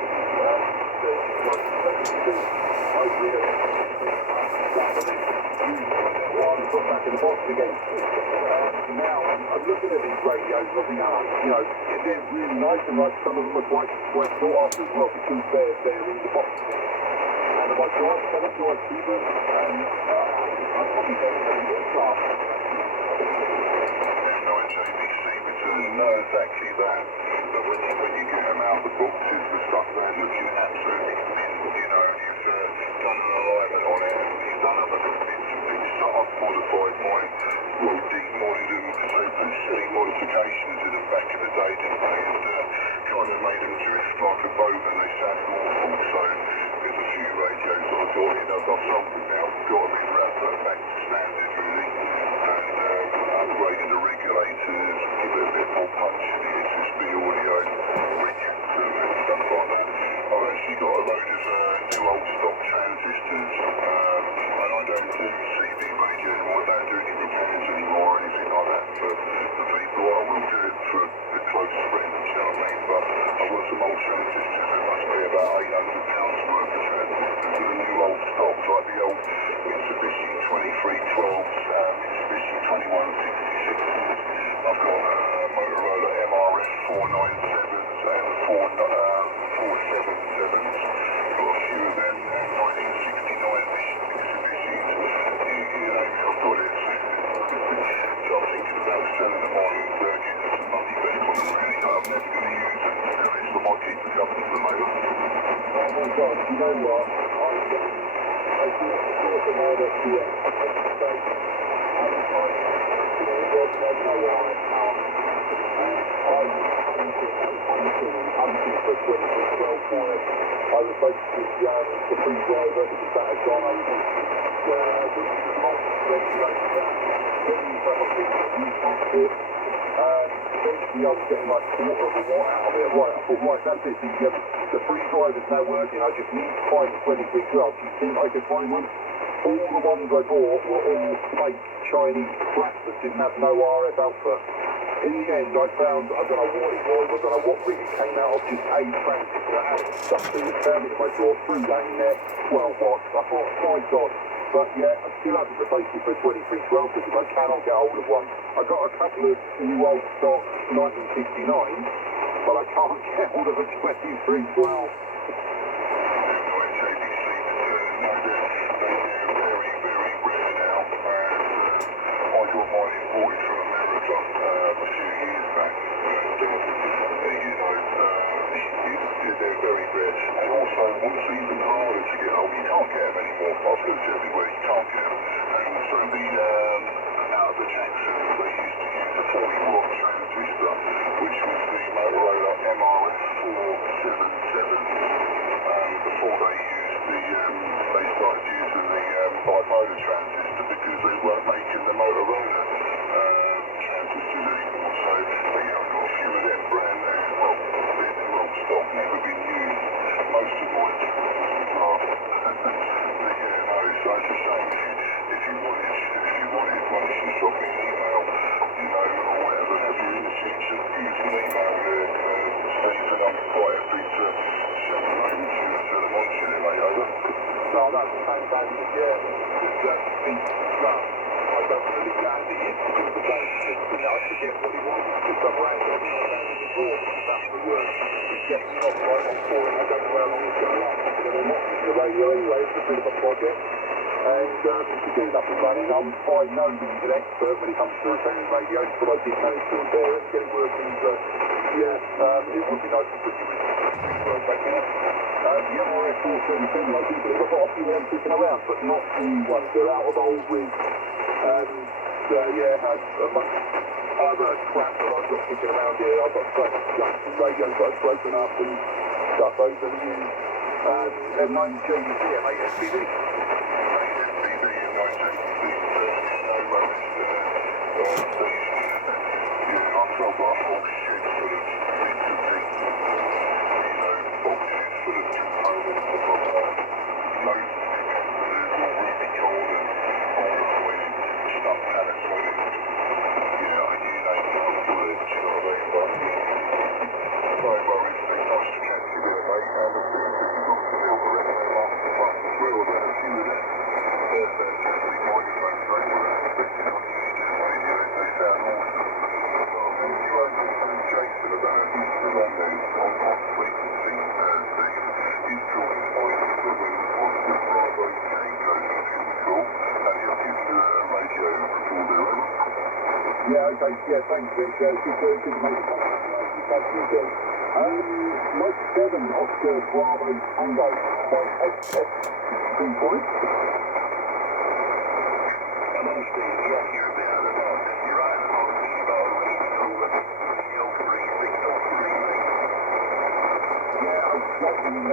Put back in the box again. Now I'm looking at these radios and I think, you know, they're really nice and like some of them are quite sought after as well because they're in the box. And if I drive them, I drive to them, and I probably don't have any class. M9JVC return, no, exactly that. But when you get them out of the boxes, the stuff they're looking absolutely mint, you know, and you've done an alignment on it, and you've done other little bits and things. So I've modified mine, well, made them drift like a boat and they sounded awful. So there's a few radios that I've got in. I've sold them now. Got them in wrap back to standard really. And upgraded the regulators, give it a bit more punch in the HSB audio, reactor and stuff like that. I've actually got a load of new old stock transistors, and I don't do CB radio anymore. I don't do any repairs anymore or anything like that for people. I will do it for the close friends, you know what I mean? But I've got some old transistors that must be about £800 worth of transistors that are new old stock, like the old Mitsubishi 2312s, Mitsubishi 2166s. I've got Motorola MRF 497s and 477s. Got a few of them, 1969 Mitsubishis. You know, I've got it. So I'm thinking about selling them on and getting some money back on them really. I'm never going to use them, to be honest. I might keep the company for the moment. Oh my God, you know what? I did the night at TS. I was basically the free driver because that had gone over where we were multi-regulated down. Then you have a big transport. Eventually I was getting like quarter of a watt out of it. Right, I thought, right, that's it. The free driver's now working. I just need to find 2312. Do you think I could find one? All the ones I bought were all fake Chinese crap that didn't have no RF alpha. In the end, I found, I don't know what it was, I don't know what rig it came out of, just a transistor that had something, found it in my drawer, threw that in there, 12 watts. I thought, my God. But yeah, I still haven't replaced it for a 2312 because I cannot get hold of one. I got a couple of new old stock 1959s, but I can't get hold of a 2312. They're very rare, and also what's even harder to get hold, you can't get them anymore. I've looked everywhere, you can't get them. And also out of the Jacksons, they used to use a 40-watt transistor, which was the Motorola MRF 477, before they started using the bipolar transistor because they weren't making the Motorola transistors anymore. So yeah, I've got a few of them brand new, well, they're new old stock, never been used. Most of mine are. But yeah, no, so it's a shame if you wanted one, you should drop me an email, you know, or whatever have you in the future. You can email there, Steve, and I'm quite happy to send them over to the monster later. No, that's fantastic, yeah. Well, I don't really land it in because the guy I forget what he wants. Just some random thing I found in the drawer because that's the word. It's getting me off right on for it. I don't know how long it's going to last. I'm going to watch the radio anyway. It's a bit of a project. And to get it up and running, I'm by no means an expert when it comes to repairing radios, but I did manage to repair it and get it working. So, yeah, it would be nice to put you in work back there. The MRF 477, I do believe I've got a few of them kicking around, but not new ones. They're out of old rigs. And, yeah, had a bunch of other crap that I've got kicking around here. I've got some radios that I've broken up and stuff over the years. M9 JVC, MASPV. Yeah, okay, yeah, thanks, Rich. Good to make the contact. Mike 7, Oscar Bravo Tango, by XS 2 points. I'm on speed, yes, you're a bit out of the dark. You're right at the moment, you've got a range over signal 3, mate.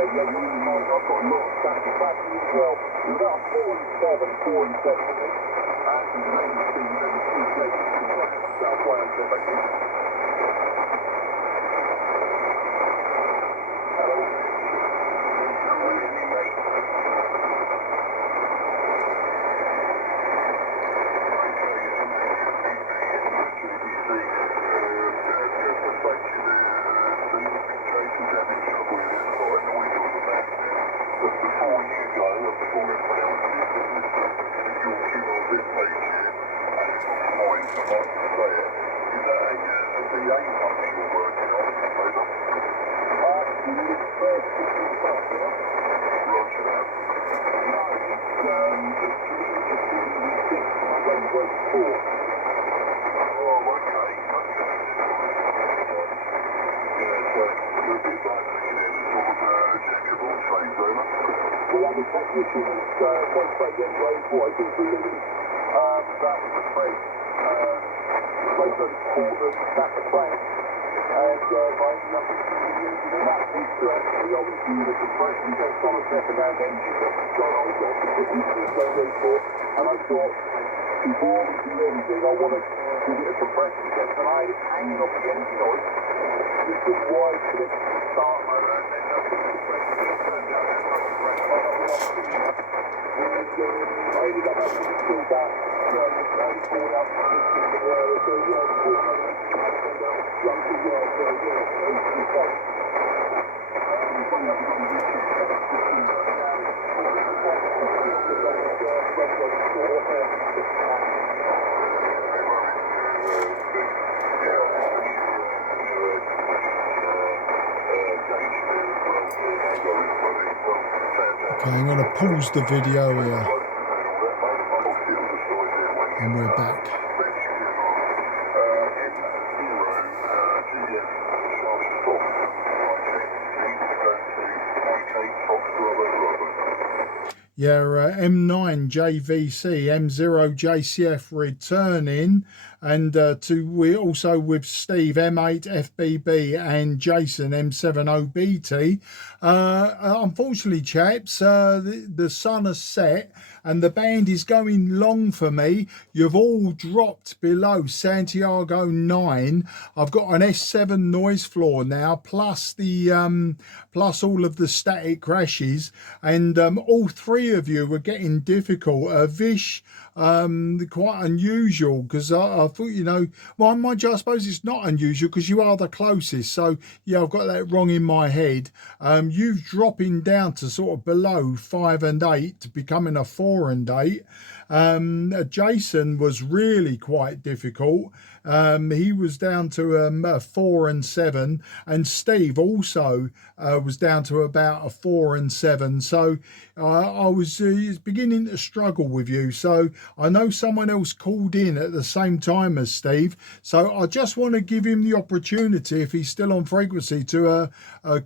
you're in the night. I've got a lot of static battery as well. You're about 4 and 7 for me. And the name of the South Wales, basically. Hello. How are you, mate? And I thought, before we do anything, I want to give it a compression test, and I had it hanging off the engine oil. Just a wide clip start mode, and then I put the compression test turned down, and I compressed right up the oxygen. And I ended up having to fill that, only poured out the system of the air, so yeah, the poured out the junk as well, so yeah, it's pretty fun. Okay, I'm going to pause the video here, and we're back. Yeah, M9 JVC, M0 JCF returning, and we also with Steve M8 FBB and Jason M7 OBT. Unfortunately, chaps, the sun has set and the band is going long for me. You've all dropped below Santiago 9. I've got an S7 noise floor now, plus the plus all of the static crashes, and all three of you were getting difficult. Vish, quite unusual, because I thought, you know, well, mind you, I suppose it's not unusual because you are the closest, so yeah, I've got that wrong in my head. You've dropping down to sort of below 5 and 8, becoming a 4 and 8. Jason was really quite difficult. He was down to a 4 and 7, and Steve also was down to about a 4 and 7. So I was beginning to struggle with you. So I know someone else called in at the same time as Steve. So I just want to give him the opportunity, if he's still on frequency, to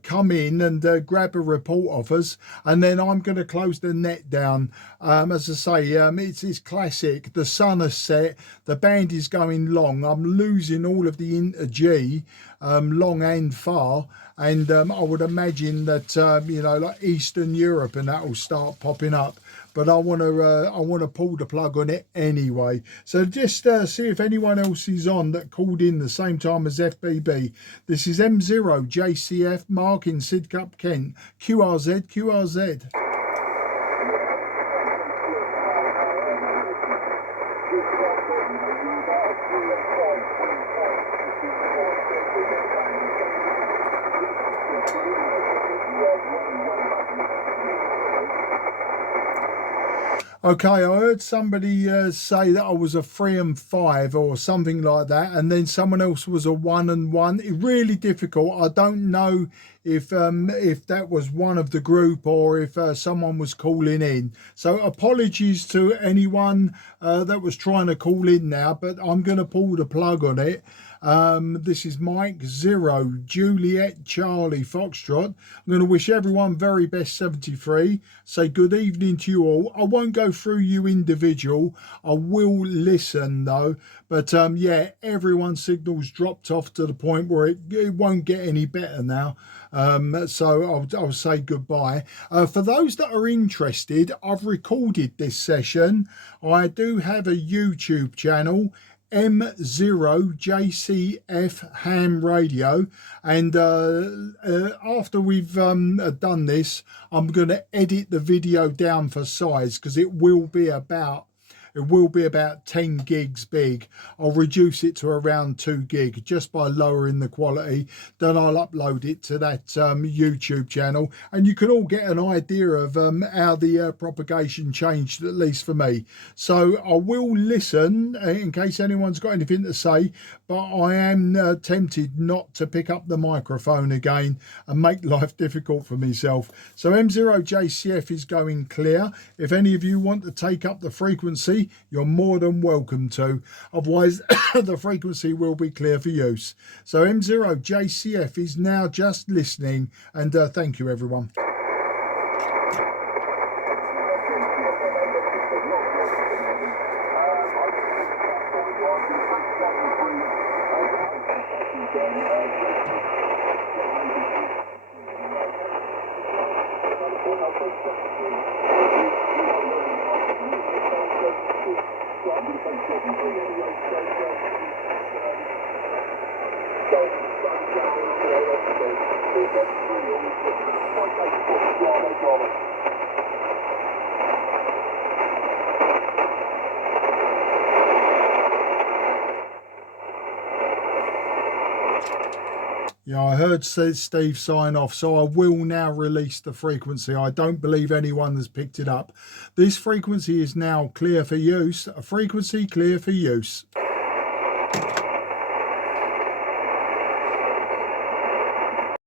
come in and grab a report off us, and then I'm going to close the net down. As I say, it's classic. The sun has set. The band is going long. I'm losing all of the inter G, long and far, and I would imagine that you know, like Eastern Europe and that will start popping up. But I want to pull the plug on it anyway. So just see if anyone else is on that called in the same time as FBB. This is M0 JCF, Mark in Sidcup, Kent. QRZ, QRZ. Okay, I heard somebody say that I was a 3 and 5 or something like that, and then someone else was a 1 and 1. It's really difficult. I don't know if that was one of the group or if someone was calling in. So apologies to anyone that was trying to call in now, but I'm going to pull the plug on it. This is Mike 0 Juliet Charlie Foxtrot. I'm going to wish everyone very best 73. Say good evening to you all. I won't go through you individual. I will listen though. But yeah, everyone's signals dropped off to the point where it won't get any better now. So I'll say goodbye. For those that are interested, I've recorded this session. I do have a YouTube channel, M0JCF Ham Radio, and after we've done this, I'm going to edit the video down for size, because it will be about 10 gigs big. I'll reduce it to around 2 gig just by lowering the quality. Then I'll upload it to that YouTube channel, and you can all get an idea of how the propagation changed, at least for me. So I will listen in case anyone's got anything to say, but I am tempted not to pick up the microphone again and make life difficult for myself. So M0JCF is going clear. If any of you want to take up the frequency, you're more than welcome to. Otherwise, the frequency will be clear for use. So M0JCF is now just listening, and thank you, everyone. Yeah, I heard Steve sign off, so I will now release the frequency. I don't believe anyone has picked it up. This frequency is now clear for use. A frequency clear for use.